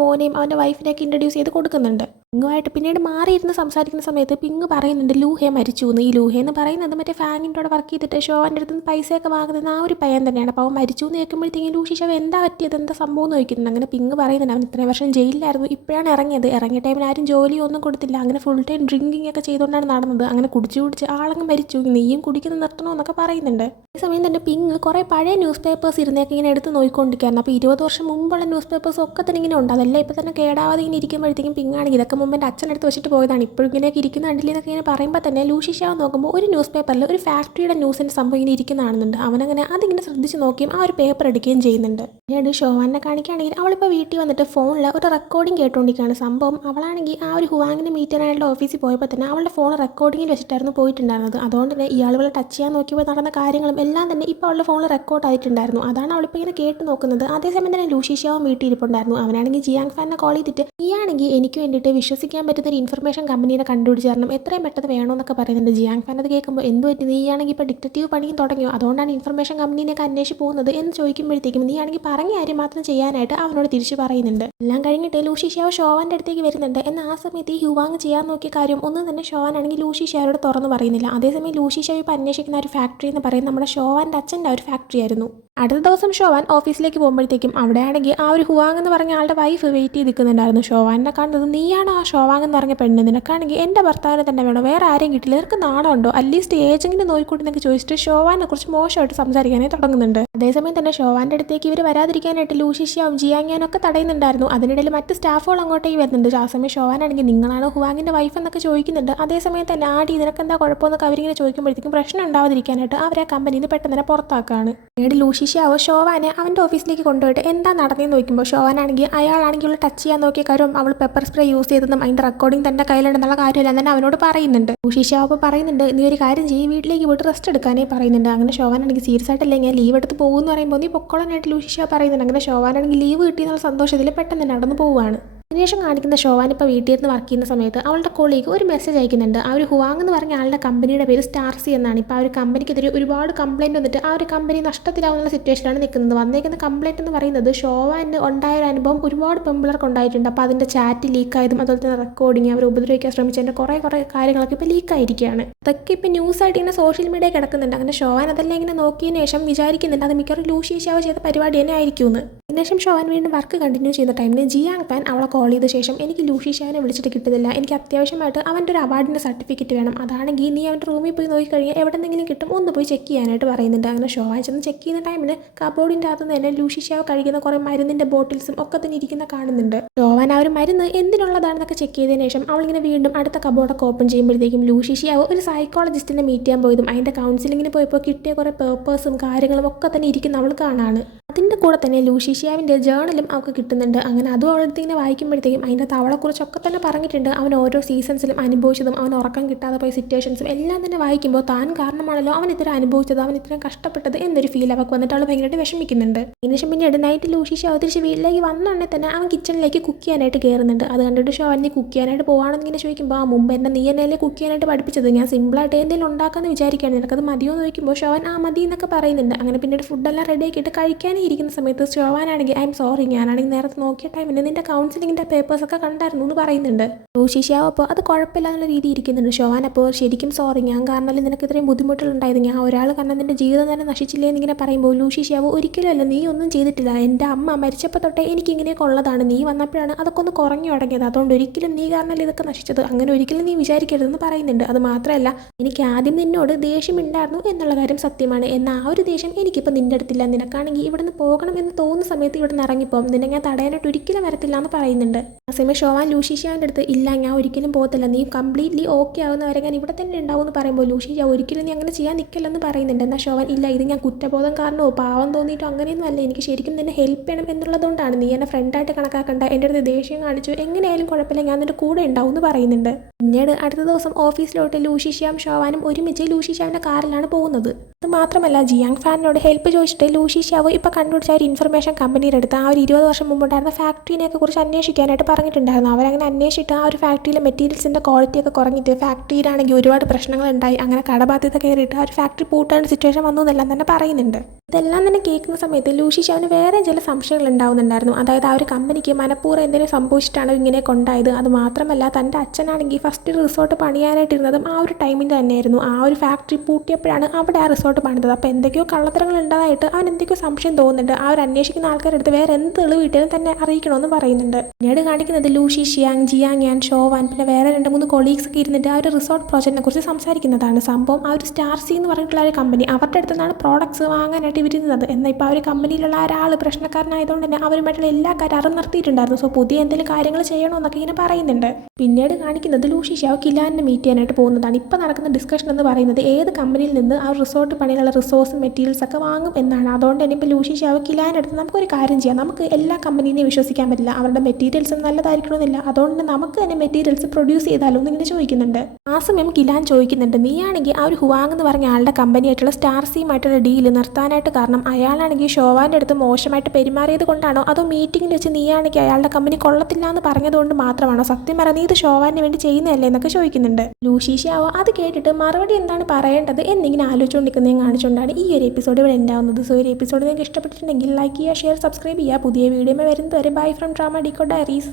മോനെയും അവൻ്റെ വൈഫിനെയൊക്കെ ഇൻട്രൊഡ്യൂസ് ചെയ്ത് കൊടുക്കുന്നുണ്ട്. പിങ്ങുമായിട്ട് പിന്നീട് മാറിയിരുന്ന് സംസാരിക്കുന്ന സമയത്ത് പിങ് പറയുന്നുണ്ട് ലൂഹെ മരിച്ചു എന്ന്. ഈ ലൂഹെ എന്ന് പറയുന്നത് മറ്റേ ഫാങ്ങിൻ്റെ അവിടെ വർക്ക് ചെയ്തിട്ട് ഷോവാൻ്റെ അടുത്ത് നിന്ന് പൈസയൊക്കെ വാങ്ങുന്നത് ആ ഒരു പയ്യൻ തന്നെയാണ്. അപ്പോൾ അവൻ മരിച്ചു എന്ന് കേൾക്കുമ്പോഴത്തേക്കും ലൂഷിഷാവ് എന്താ പറ്റിയത്, എന്താ സംഭവം എന്ന് ചോദിക്കുന്നുണ്ട്. അങ്ങനെ പിങ് പറയുന്നുണ്ട് അവൻ ഇത്രയും വർഷം ജയിലിലായിരുന്നു, ഇപ്പോഴാണ് ഇറങ്ങിയത്. ഇറങ്ങിയ ടൈമിൽ ആരും ജോലിയൊന്നും കൊടുത്തില്ല. അങ്ങനെ ഫുൾ ടൈം ഡ്രിങ്കിങ് ഒക്കെ ചെയ്തുകൊണ്ടാണ് നടന്നത്. അങ്ങനെ കുടിച്ച് ആളങ്ങ് മരിച്ചു, നീയും കുടിക്കുന്നത് നിർത്തണോ എന്നൊക്കെ പറയുന്നുണ്ട്. ഈ സമയം തന്നെ പിങ് കുറേ പഴയ ന്യൂസ് പേപ്പേഴ്സ് ഇരുന്നേക്ക് ഇങ്ങനെ എടുത്ത് നോക്കിക്കൊണ്ടിരിക്കുകയാണ്. അപ്പോൾ 20 വർഷം മുമ്പുള്ള ന്യൂസ് പേപ്പേഴ്സ് ഒക്കെ തന്നെ ഇങ്ങനെ ഉണ്ട്. അതെല്ലാം ഇപ്പോൾ തന്നെ കേടാവാതെ ഇങ്ങനെ ഇരിക്കുമ്പോഴത്തേക്കും പിങ്ങാണെങ്കിൽ ഇതൊക്കെ മുമ്പ് എൻ്റെ അച്ഛനടുത്ത് വെച്ചിട്ട് പോയതാണ്, ഇപ്പോഴും ഇങ്ങനെയൊക്കെ ഇരിക്കുന്ന കണ്ടില്ലേ എന്നൊക്കെ ഇങ്ങനെ പറയുമ്പോൾ തന്നെ ലൂഷിഷ്യാവ് നോക്കുമ്പോൾ ഒരു ന്യൂസ് പേപ്പറിൽ ഒരു ഫാക്ടറിയുടെ ന്യൂസിൻ്റെ സംഭവം ഇങ്ങനെ ഇരിക്കുന്നതാണെന്നുണ്ട്. അവനങ്ങനെ അതിങ്ങനെ ശ്രദ്ധിച്ച് നോക്കിയും ആ ഒരു പേപ്പർ എടുക്കുകയും ചെയ്യുന്നുണ്ട്. പിന്നീട് ഷോവാനെ കാണിക്കുകയാണെങ്കിൽ അവളിപ്പോൾ വീട്ടിൽ വന്നിട്ട് ഫോണിൽ ഒരു റെക്കോർഡിംഗ് കേട്ടുകൊണ്ടിരിക്കുകയാണ്. സംഭവം അവളാണെങ്കിൽ ആ ഒരു ഹുവാങ്ങിനെ മീറ്റ് ചെയ്യാനായിട്ട് ഓഫീസിൽ പോയപ്പോൾ തന്നെ അവളുടെ ഫോൺ റെക്കോർഡിങ്ങിൽ വെച്ചിട്ടായിരുന്നു പോയിട്ടുണ്ടായിരുന്നത്. അതുകൊണ്ട് തന്നെ ഇയാളുകളെ ടച്ച് ചെയ്യാൻ നോക്കിയപ്പോൾ നടന്ന കാര്യങ്ങളും എല്ലാം തന്നെ ഇപ്പോൾ അവളുടെ ഫോണിൽ റെക്കോർഡ് ആയിട്ടുണ്ടായിരുന്നു. അതാണ് അവളിപ്പോൾ ഇങ്ങനെ കേട്ട് നോക്കുന്നത്. അതേസമയം തന്നെ ലൂഷിഷ്യാവും വീട്ടിൽ ഇരിപ്പുണ്ടായിരുന്നു. അവനാണെങ്കിൽ ജിയാങ് ഫാനെ കോൾ ചെയ്തിട്ട് ഈ ആണെങ്കിൽ എനിക്ക് വേണ്ടിയിട്ട് വിശ്വസിക്കാൻ പറ്റുന്ന ഒരു ഇൻഫർമേഷൻ കമ്പനീനെ കണ്ടുപിടിച്ച് തരണം, എത്രയും പെട്ടെന്ന് വേണമെന്നൊക്കെ പറയുന്നുണ്ട്. ജിയാങ് ഫാൻ അത് കേൾക്കുമ്പോൾ എന്ത് പറ്റി, നീ ആണെങ്കിൽ ഇപ്പോൾ ഡിറ്റക്റ്റീവ് പണിയും തുടങ്ങിയോ, അതുകൊണ്ടാണ് ഇൻഫർമേഷൻ കമ്പനീനെയൊക്കെ അന്വേഷിച്ച് പോകുന്നത് എന്ന് ചോദിക്കുമ്പോഴത്തേക്കും നീ ആണെങ്കിൽ പറഞ്ഞ കാര്യം മാത്രം ചെയ്യാനായിട്ട് അവനോട് തിരിച്ചു പറയുന്നുണ്ട്. എല്ലാം കഴിഞ്ഞിട്ട് ലൂഷിഷ്യാവ് ഷോവാൻ്റെ അടുത്തേക്ക് വരുന്നുണ്ട്. എന്നാൽ ആ സമയത്ത് ഈ ഹുവാങ് ചെയ്യാൻ നോക്കിയ കാര്യം ഒന്നും തന്നെ ഷോവാൻ ആണെങ്കിൽ ലൂഷിഷ്യാവോട് തുറന്ന് പറയുന്നില്ല. അതേസമയം ലൂഷിഷ്യാവ് ഇപ്പോൾ അന്വേഷിക്കുന്ന ഒരു ഫാക്ടറി എന്ന് പറയുന്നത് നമ്മുടെ ഷോവാൻ്റെ അച്ഛൻ്റെ ഒരു ഫാക്ടറി ആയിരുന്നു. അടുത്ത ദിവസം ഷോവാൻ ഓഫീസിലേക്ക് പോകുമ്പോഴത്തേക്കും അവിടെയാണെങ്കിൽ ആ ഒരു ഹുവാങ് എന്ന് പറഞ്ഞ ആളുടെ വൈഫ് വെയിറ്റ് ചെയ്ത് നിൽക്കുന്നുണ്ടായിരുന്നു. ഷോവാനെ കാണുന്നത് നീയാണോ ആ ഷോവാങ് എന്ന് പറഞ്ഞ പെണ്ണ്, നിനക്കാണെങ്കിൽ എൻ്റെ ഭർത്താവിനെ തന്നെ വേണോ, വേറെ ആരെയും കിട്ടില്ല, നിനക്ക് നാണമുണ്ടോ, അറ്റ്ലീസ്റ്റ് ഏജെങ്കിലും നോക്കിക്കൂട്ടിന്നൊക്കെ ചോദിച്ചിട്ട് ഷോവാനെ കുറിച്ച് മോശമായിട്ട് സംസാരിക്കാനായി തുടങ്ങുന്നുണ്ട്. അതേസമയം തന്നെ ഷോവാൻ്റെ അടുത്തേക്ക് ഇവർ വരാതിരിക്കാനായിട്ട് ലൂഷിഷ്യാവും ജിയാങ്യാനൊക്കെ തടയുന്നുണ്ടായിരുന്നു. അതിനിടയിൽ മറ്റ് സ്റ്റാഫുകൾ അങ്ങോട്ടേക്ക് വരുന്നുണ്ട്. ആ സമയം ഷോവാനാണെങ്കിൽ നിങ്ങളാണ് ഹുവാങ്ങിൻ്റെ വൈഫ് എന്നൊക്കെ ചോദിക്കുന്നുണ്ട്. അതേസമയം തന്നെ ആടി നിനക്കെന്താ കുഴപ്പമെന്നൊക്കെ അവരിങ്ങനെ ചോദിക്കുമ്പോഴത്തേക്കും പ്രശ്നം ഉണ്ടാവാതിരിക്കാനായിട്ട് അവരെ ആ കമ്പനിയിൽ നിന്ന് പെട്ടെന്ന് തന്നെ പുറത്താക്കുകയാണ്. പിന്നീട് ലൂഷിഷ്യാവ് ഷോവാനെ അവൻ്റെ ഓഫീസിലേക്ക് കൊണ്ടുപോയിട്ട് എന്താ നടന്നതെന്ന് നോക്കുമ്പോൾ ഷോവാനാണെങ്കിൽ അയാളാണെങ്കിൽ ടച്ച് ചെയ്യാൻ നോക്കിയ കാര്യം അവൾ പെപ്പർ സ്പ്രേ യൂസ് ചെയ്തതും അതിൻ്റെ റെക്കോർഡിംഗ് തൻ്റെ കയ്യിലുണ്ടെന്നുള്ള കാര്യമെല്ലാം തന്നെ അവനോട് പറയുന്നുണ്ട്. ലൂഷിഷ്യാവ് പറയുന്നുണ്ട് നീ ഒരു കാര്യം ചെയ്യും, വീട്ടിലേക്ക് പോയിട്ട് റെസ്റ്റ് എടുക്കാനേ പറയുന്നുണ്ട്. അങ്ങനെ ഷോവാനാണെങ്കിൽ സീരിയസ് ആയിട്ടല്ലേ ഞാൻ ലീവ് എടുത്ത് പോകുമെന്ന് പറയുമ്പോൾ നീ പൊക്കോളാനായിട്ട് ലൂഷിഷ്യാവ് പറയുന്നുണ്ട്. അങ്ങനെ ഷോവാനാണെങ്കിൽ ലീവ് കിട്ടിയെന്നുള്ള സന്തോഷത്തിൽ പെട്ടെന്ന് നടന്നു പോവുകയാണ്. അതിനുശേഷം കാണിക്കുന്ന ഷോവാൻ ഇപ്പോൾ വീട്ടിൽ നിന്ന് വർക്ക് ചെയ്യുന്ന സമയത്ത് അവളുടെ കൊളീഗ് ഒരു മെസ്സേജ് അയക്കുന്നുണ്ട്. ആ ഒരു ഹുവാങ് എന്ന് പറഞ്ഞ ആളുടെ കമ്പനിയുടെ പേര് സ്റ്റാർസി എന്നാണ്. ഇപ്പോൾ ആ ഒരു കമ്പനിക്കെതിരെ ഒരുപാട് കംപ്ലയിൻറ്റ് വന്നിട്ട് ആ ഒരു കമ്പനി നഷ്ടത്തിലാവുന്ന സിറ്റുവേഷനാണ് നിൽക്കുന്നത്. വന്നേക്കുന്ന കംപ്ലയിൻറ്റ് എന്ന് പറയുന്നത് ഷോവാന് ഉണ്ടായ ഒരു അനുഭവം ഒരുപാട് പെമ്പിളർക്ക് ഉണ്ടായിട്ടുണ്ട്. അപ്പോൾ അതിൻ്റെ ചാറ്റ് ലീക്കായതും അതുപോലെ തന്നെ റെക്കോർഡിങ് അവർ ഉപദ്രവിക്കാൻ ശ്രമിച്ചതിൻ്റെ കുറേ കാര്യങ്ങളൊക്കെ ഇപ്പോൾ ലീക്കായിരിക്കുകയാണ്. അതൊക്കെ ഇപ്പോൾ ന്യൂസായിട്ട് ഇങ്ങനെ സോഷ്യൽ മീഡിയ കിടക്കുന്നുണ്ട്. അങ്ങനെ ഷോവാൻ അതെല്ലാം ഇങ്ങനെ നോക്കിയതിന് ശേഷം വിചാരിക്കുന്നുണ്ട് അത് മിക്കവാറും ലൂഷിഷ്യാവ് ചെയ്ത പരിപാടി തന്നെ ആയിരിക്കുമെന്ന്. അതിനുശേഷം ഷോവാൻ വീണ്ടും വർക്ക് കണ്ടിന്യൂ ചെയ്യുന്ന ടൈമിൽ ജിയാങ് ഫാൻ അവളെ കോൾ ചെയ്ത ശേഷം എനിക്ക് ലൂഷിഷ്യാവിനെ വിളിച്ചിട്ട് കിട്ടുന്നില്ല, എനിക്ക് അത്യാവശ്യമായിട്ട് അവൻ്റെ ഒരു അവാർഡിൻ്റെ സർട്ടിഫിക്കറ്റ് വേണം, അതാണെങ്കിൽ നീ അവൻ്റെ റൂമിൽ പോയി നോക്കിക്കഴിഞ്ഞാൽ എവിടെന്നെങ്കിലും കിട്ടും, ഒന്ന് പോയി ചെക്ക് ചെയ്യാനായിട്ട് പറയുന്നുണ്ട്. അങ്ങനെ ഷോവാൻ ചെന്ന് ചെക്ക് ചെയ്യുന്ന ടൈമിൽ കബോർഡിൻ്റെ അകത്ത് തന്നെ ലൂഷിഷ്യാവ് കഴിക്കുന്ന കുറേ മരുന്നിൻ്റെ ബോട്ടിൽസും ഒക്കെ തന്നെ ഇരിക്കുന്ന കാണുന്നുണ്ട്. ഷോവാൻ ആ ഒരു മരുന്ന് എന്തിനുള്ളതാണെന്നൊക്കെ ചെക്ക് ചെയ്തതിന് ശേഷം അവളിങ്ങനെ വീണ്ടും അടുത്ത കബോർഡൊക്കെ ഓപ്പൺ ചെയ്യുമ്പോഴത്തേക്കും ലൂഷിഷ്യാവ് ഒരു സൈക്കോളജിസ്റ്റിനെ മീറ്റ് ചെയ്യാൻ പോയതും അതിൻ്റെ കൗൺസിലിങ്ങിന് പോയപ്പോൾ കിട്ടിയ കുറേ പേപ്പേഴ്സും കാര്യങ്ങളും ഒക്കെ തന്നെ ഇരിക്കുന്ന അവൾ കാണാണ്. അതിൻ്റെ കൂടെ തന്നെ ലൂഷിഷ്യാവിൻ്റെ ജേണലും അവൾക്ക് കിട്ടുന്നുണ്ട്. അങ്ങനെ അതും അവളടുത്ത് ഇങ്ങനെ വായിക്കുമ്പോഴത്തേക്കും അതിൻ്റെ അവളെക്കുറിച്ചൊക്കെ തന്നെ പറഞ്ഞിട്ടുണ്ട്. അവൻ ഓരോ സീസൺസിലും അനുഭവിച്ചതും അവൻ ഉറക്കം കിട്ടാതെ പോയ സിറ്റുവേഷൻസും എല്ലാം തന്നെ വായിക്കുമ്പോൾ താൻ കാരണമാണല്ലോ അവൻ ഇത്രയും അനുഭവിച്ചത്, അവൻ ഇത്രയും കഷ്ടപ്പെട്ടത് എന്നൊരു ഫീൽ അവൾക്ക് വന്നിട്ട് അവൾ ഭയങ്കരമായിട്ട് വിഷമിക്കുന്നുണ്ട്. അതിനുശേഷം പിന്നീട് നൈറ്റ് ലൂഷിഷ്യാവ് തിരിച്ച് വീട്ടിലേക്ക് വന്നുകൊണ്ടേ തന്നെ അവൻ കിച്ചണിലേക്ക് കുക്ക് ചെയ്യാനായിട്ട് കയറുന്നുണ്ട്. അത് കണ്ടിട്ട് ഷോവാൻ നീ കുക്ക് ചെയ്യാനായിട്ട് പോകാണെന്ന് ഇങ്ങനെ ചോദിക്കുമ്പോൾ ആ മുമ്പ് എന്നെ നീ എന്നല്ലേ കുക്ക് ചെയ്യാനായിട്ട് പഠിപ്പിച്ചത്, ഞാൻ സിമ്പിളായിട്ട് എന്തെങ്കിലും ഉണ്ടാക്കാമെന്ന് വിചാരിക്കുകയാണ്, നിനക്കത് മതിയോ എന്ന് ചോദിക്കുമ്പോൾ ഷോവാൻ ആ മതി എന്നൊക്കെ പറയുന്നുണ്ട്. അങ്ങനെ പിന്നീട് ഫുഡെല്ലാം റെഡി ആക്കിയിട്ട് കഴിക്കാൻ അങ്ങനെ ഇരിക്കുന്ന സമയത്ത് ഷോവാനാണെങ്കിൽ ഐ എം സോറി, ഞാനാണെങ്കിൽ നേരത്തെ നോക്കിയ ടൈമിന് നിന്റെ കൗൺസിലിങ്ങിൻ്റെ പേപ്പേഴ്സൊക്കെ കണ്ടായിരുന്നു എന്ന് പറയുന്നുണ്ട്. ലൂഷി ഷിയാവോ അപ്പോൾ അത് കുഴപ്പമില്ല എന്നുള്ള രീതി ഇരിക്കുന്നുണ്ട്. ഷോവാൻ അപ്പോൾ ശരിക്കും സോറി, ഞാൻ കാരണമല്ലേ നിനക്ക് ഇത്രയും ബുദ്ധിമുട്ടുകളുണ്ടായത്, ഞാൻ ഒരാൾ കാരണം നിന്റെ ജീവിതം തന്നെ നശിച്ചില്ലേ എന്നിങ്ങനെ പറയുമ്പോൾ ലൂഷി ഷിയാവോ ഒരിക്കലും അല്ല, നീ ഒന്നും ചെയ്തിട്ടില്ല, എൻ്റെ അമ്മ മരിച്ചപ്പോൾ തൊട്ടേ എനിക്ക് ഇങ്ങനെയൊക്കെ ഉള്ളതാണ്, നീ വന്നപ്പോഴാണ് അതൊക്കെ ഒന്ന് കുറഞ്ഞു തുടങ്ങിയത്, അതുകൊണ്ട് ഒരിക്കലും നീ കാരണമല്ലേ ഇതൊക്കെ നശിച്ചത്, അങ്ങനെ ഒരിക്കലും നീ വിചാരിക്കരുതെന്ന് പറയുന്നുണ്ട്. അത് മാത്രമല്ല എനിക്ക് ആദ്യം നിന്നോട് ദേഷ്യമുണ്ടായിരുന്നു എന്നുള്ള കാര്യം സത്യമാണ്, എന്നാൽ ആ ഒരു ദേഷ്യം എനിക്കിപ്പോൾ നിൻ്റെ അടുത്തില്ല, നിനക്കാണെങ്കിൽ ഇവിടെ നിന്ന് പോകണം എന്ന് തോന്നുന്ന സമയത്ത് ഇവിടെ നിന്ന് ഇറങ്ങിപ്പോകും, നിന്നെ ഞാൻ തടയാനായിട്ട് ഒരിക്കലും വരത്തില്ല എന്ന് പറയുന്നുണ്ട്. ആ സമയം ഷോവാൻ ലൂഷി ഷിയാവിൻ്റെ അടുത്ത് ഇല്ല ഞാൻ ഒരിക്കലും പോകത്തില്ല, നീ കംപ്ലീറ്റ്ലി ഓക്കെ ആവുന്നവരെ ഞാൻ ഇവിടെ തന്നെ ഉണ്ടാവും എന്ന് പറയുമ്പോൾ ലൂഷി ഷിയാവ് ഒരിക്കലും നീ അങ്ങനെ ചെയ്യാൻ നിൽക്കില്ലെന്ന് പറയുന്നുണ്ട്. എന്നാൽ ഷോവാൻ ഇല്ല, ഇത് ഞാൻ കുറ്റബോധം കാരണമോ പാവം തോന്നിയിട്ടോ അങ്ങനെയൊന്നും അല്ല, എനിക്ക് ശരിക്കും നിന്നെ ഹെൽപ്പ് ചെയ്യണം എന്നുള്ളതുകൊണ്ടാണ്, നീ എന്നെ ഫ്രണ്ടായിട്ട് കണക്കാക്കണ്ട, എൻ്റെ അടുത്ത് ദേഷ്യം കാണിച്ചു, എങ്ങനെയായാലും കുഴപ്പമില്ല, ഞാൻ നിൻ്റെ കൂടെ ഉണ്ടാവും എന്ന് പറയുന്നുണ്ട്. പിന്നീട് അടുത്ത ദിവസം ഓഫീസിലോട്ട് ലൂഷി ഷിയാവും ഷോവാനും ഒരുമിച്ച് ലൂഷി ഷിയാവിൻ്റെ കാറിലാണ് പോകുന്നത്. അത് മാത്രമല്ല ജിയാങ് ഫാനിനോട് ഹെൽപ്പ് ചോദിച്ചിട്ട് ലൂഷി ഷിയാവോ ഇപ്പോൾ കണ്ടുപിടിച്ച ഒരു ഇൻഫർമേഷൻ കമ്പനിയുടെ അടുത്ത് ആ ഒരു 20 വർഷം മുമ്പുണ്ടായിരുന്ന ഫാക്ടറിനെയൊക്കെ കുറിച്ച് അന്വേഷിക്കാനായിട്ട് പറഞ്ഞിട്ടുണ്ടായിരുന്നു. അവരങ്ങനെ അന്വേഷിച്ചിട്ട് ആ ഒരു ഫാക്ടറിയിലെ മെറ്റീരിയൽസിൻ്റെ ക്വാളിറ്റിയൊക്കെ കുറഞ്ഞിട്ട് ഫാക്ടറിയിലാണെങ്കിൽ ഒരുപാട് പ്രശ്നങ്ങളുണ്ടായി, അങ്ങനെ കടബാധ്യത കയറിയിട്ട് ആ ഒരു ഫാക്ടറി പൂട്ടാനുള്ള സിറ്റുവേഷൻ വന്നു എന്നെല്ലാം തന്നെ പറയുന്നുണ്ട്. ഇതെല്ലാം തന്നെ കേൾക്കുന്ന സമയത്ത് ലൂഷി ഷിയാവിന് വേറെ ചില സംശയങ്ങൾ ഉണ്ടാവുന്നുണ്ടായിരുന്നു. അതായത് ആ ഒരു കമ്പനിക്ക് മനഃപൂർവ്വം എന്തെങ്കിലും സംഭവിച്ചിട്ടാണ് ഇങ്ങനെ കൊണ്ടായത്. അത് മാത്രമല്ല തൻ്റെ അച്ഛനാണെങ്കിൽ ഫസ്റ്റ് റിസോർട്ട് പണിയാനായിട്ടിരുന്നതും ആ ഒരു ടൈമിൽ തന്നെയായിരുന്നു. ആ ഒരു ഫാക്ടറി പൂട്ടിയപ്പോഴാണ് അവിടെ ആ റിസോർട്ട് പണിതത്. അപ്പോൾ എന്തൊക്കെയോ കള്ളത്തരങ്ങൾ ഉണ്ടായിട്ട് അവൻ എന്തൊക്കെയോ സംശയം തോന്നുന്നുണ്ട്. ആ ഒരു അന്വേഷിക്കുന്ന ആൾക്കാരുടെ അടുത്ത് വേറെ എന്ത് തെളിവ് കിട്ടിയാലും തന്നെ അറിയിക്കണമെന്ന് പറയുന്നുണ്ട്. പിന്നീട് കാണിക്കുന്നത് ലൂഷി ഷിയാങ്, ജിയാങ് യാൻ, ഷോവാൻ പിന്നെ വേറെ 2-3 കൊളീഗ്സ് ഒക്കെ ഇരുന്നിട്ട് ആ ഒരു റിസോർട്ട് പ്രോജക്റ്റിനെ കുറിച്ച് സംസാരിക്കുന്നതാണ്. സംഭവം ആ ഒരു സ്റ്റാർ സി എന്ന് പറഞ്ഞിട്ടുള്ള ഒരു കമ്പനി അവരുടെ അടുത്ത് നിന്നാണ് പ്രോഡക്ട്സ് വാങ്ങാനായിട്ട് ഇവരുന്നത്. എന്നാൽ ഇപ്പോൾ ആ ഒരു കമ്പനിയിലുള്ള ഒരാൾ പ്രശ്നക്കാരനായതുകൊണ്ട് തന്നെ അവരുമായിട്ടുള്ള എല്ലാ കരാറും നിർത്തിയിട്ടുണ്ടായിരുന്നു. സോ പുതിയ എന്തെങ്കിലും കാര്യങ്ങൾ ചെയ്യണമെന്നൊക്കെ ഇങ്ങനെ പറയുന്നുണ്ട്. പിന്നീട് കാണിക്കുന്നത് ലൂഷി ഷിയാവ് കിലാനെ മീറ്റ് ചെയ്യാനായിട്ട് പോകുന്നതാണ്. ഇപ്പോൾ നടക്കുന്ന ഡിസ്കഷൻ എന്ന് പറയുന്നത് ഏത് കമ്പനിയിൽ നിന്ന് ആ റിസോർട്ട് പണിയുള്ള റിസോഴ്സും മെറ്റീരിയൽസ് ഒക്കെ വാങ്ങും എന്നാണ്. അതുകൊണ്ട് തന്നെ ഇപ്പോൾ ലൂഷി ഷിയാവ് കിലാൻ്റെ അടുത്ത് നമുക്കൊരു കാര്യം ചെയ്യാം, നമുക്ക് എല്ലാ കമ്പനീനെയും വിശ്വസിക്കാൻ പറ്റില്ല, അവരുടെ മെറ്റീരിയൽസ് നല്ലതായിരിക്കണമെന്നില്ല, അതുകൊണ്ട് നമുക്ക് തന്നെ മെറ്റീരിയൽസ് പ്രൊഡ്യൂസ് ചെയ്താലോ എന്നിങ്ങനെ ചോദിക്കുന്നുണ്ട്. ആ സമയം കിലാൻ ചോദിക്കുന്നുണ്ട് നീയാണെങ്കിൽ ആ ഒരു ഹുവാങ് എന്ന് പറഞ്ഞ ആളുടെ കമ്പനിയായിട്ടുള്ള സ്റ്റാർ സിയുമായിട്ടുള്ള ഡീല് നിർത്താനായിട്ട് കാരണം അയാളാണെങ്കിൽ ഷോവാൻ്റെ അടുത്ത് മോശമായിട്ട് പെരുമാറിയത് കൊണ്ടാണോ അതോ മീറ്റിംഗിൽ വെച്ച് നീയാണെങ്കിൽ അയാളുടെ കമ്പനി കൊള്ളത്തില്ല എന്ന് പറഞ്ഞതുകൊണ്ട് മാത്രമാണോ, സത്യം പറ നീ ഇത് ഷോവാന് വേണ്ടി ചെയ്യുന്നതല്ലേ എന്നൊക്കെ ചോദിക്കുന്നുണ്ട്. ലൂഷി ഷിയാവോ അത് കേട്ടിട്ട് മറുപടി എന്താണ് പറയേണ്ടത് എന്നിങ്ങനെ ആലോചിച്ചുകൊണ്ടിരിക്കുന്നതും കാണിച്ചുകൊണ്ടാണ് ഈ ഒരു എപ്പിസോഡ് ഇവിടെ ഉണ്ടാവുന്നത്. സോ ഒരു എപ്പിസോഡ് നിങ്ങൾക്ക് ഇഷ്ടപ്പെട്ടിട്ടുണ്ടെങ്കിൽ ലൈക്ക് ചെയ്യുക, ഷെയർ, സബ്സ്ക്രൈബ് ചെയ്യുക. പുതിയ വീഡിയോ വരുന്നത് വരെ bye from drama decode diaries.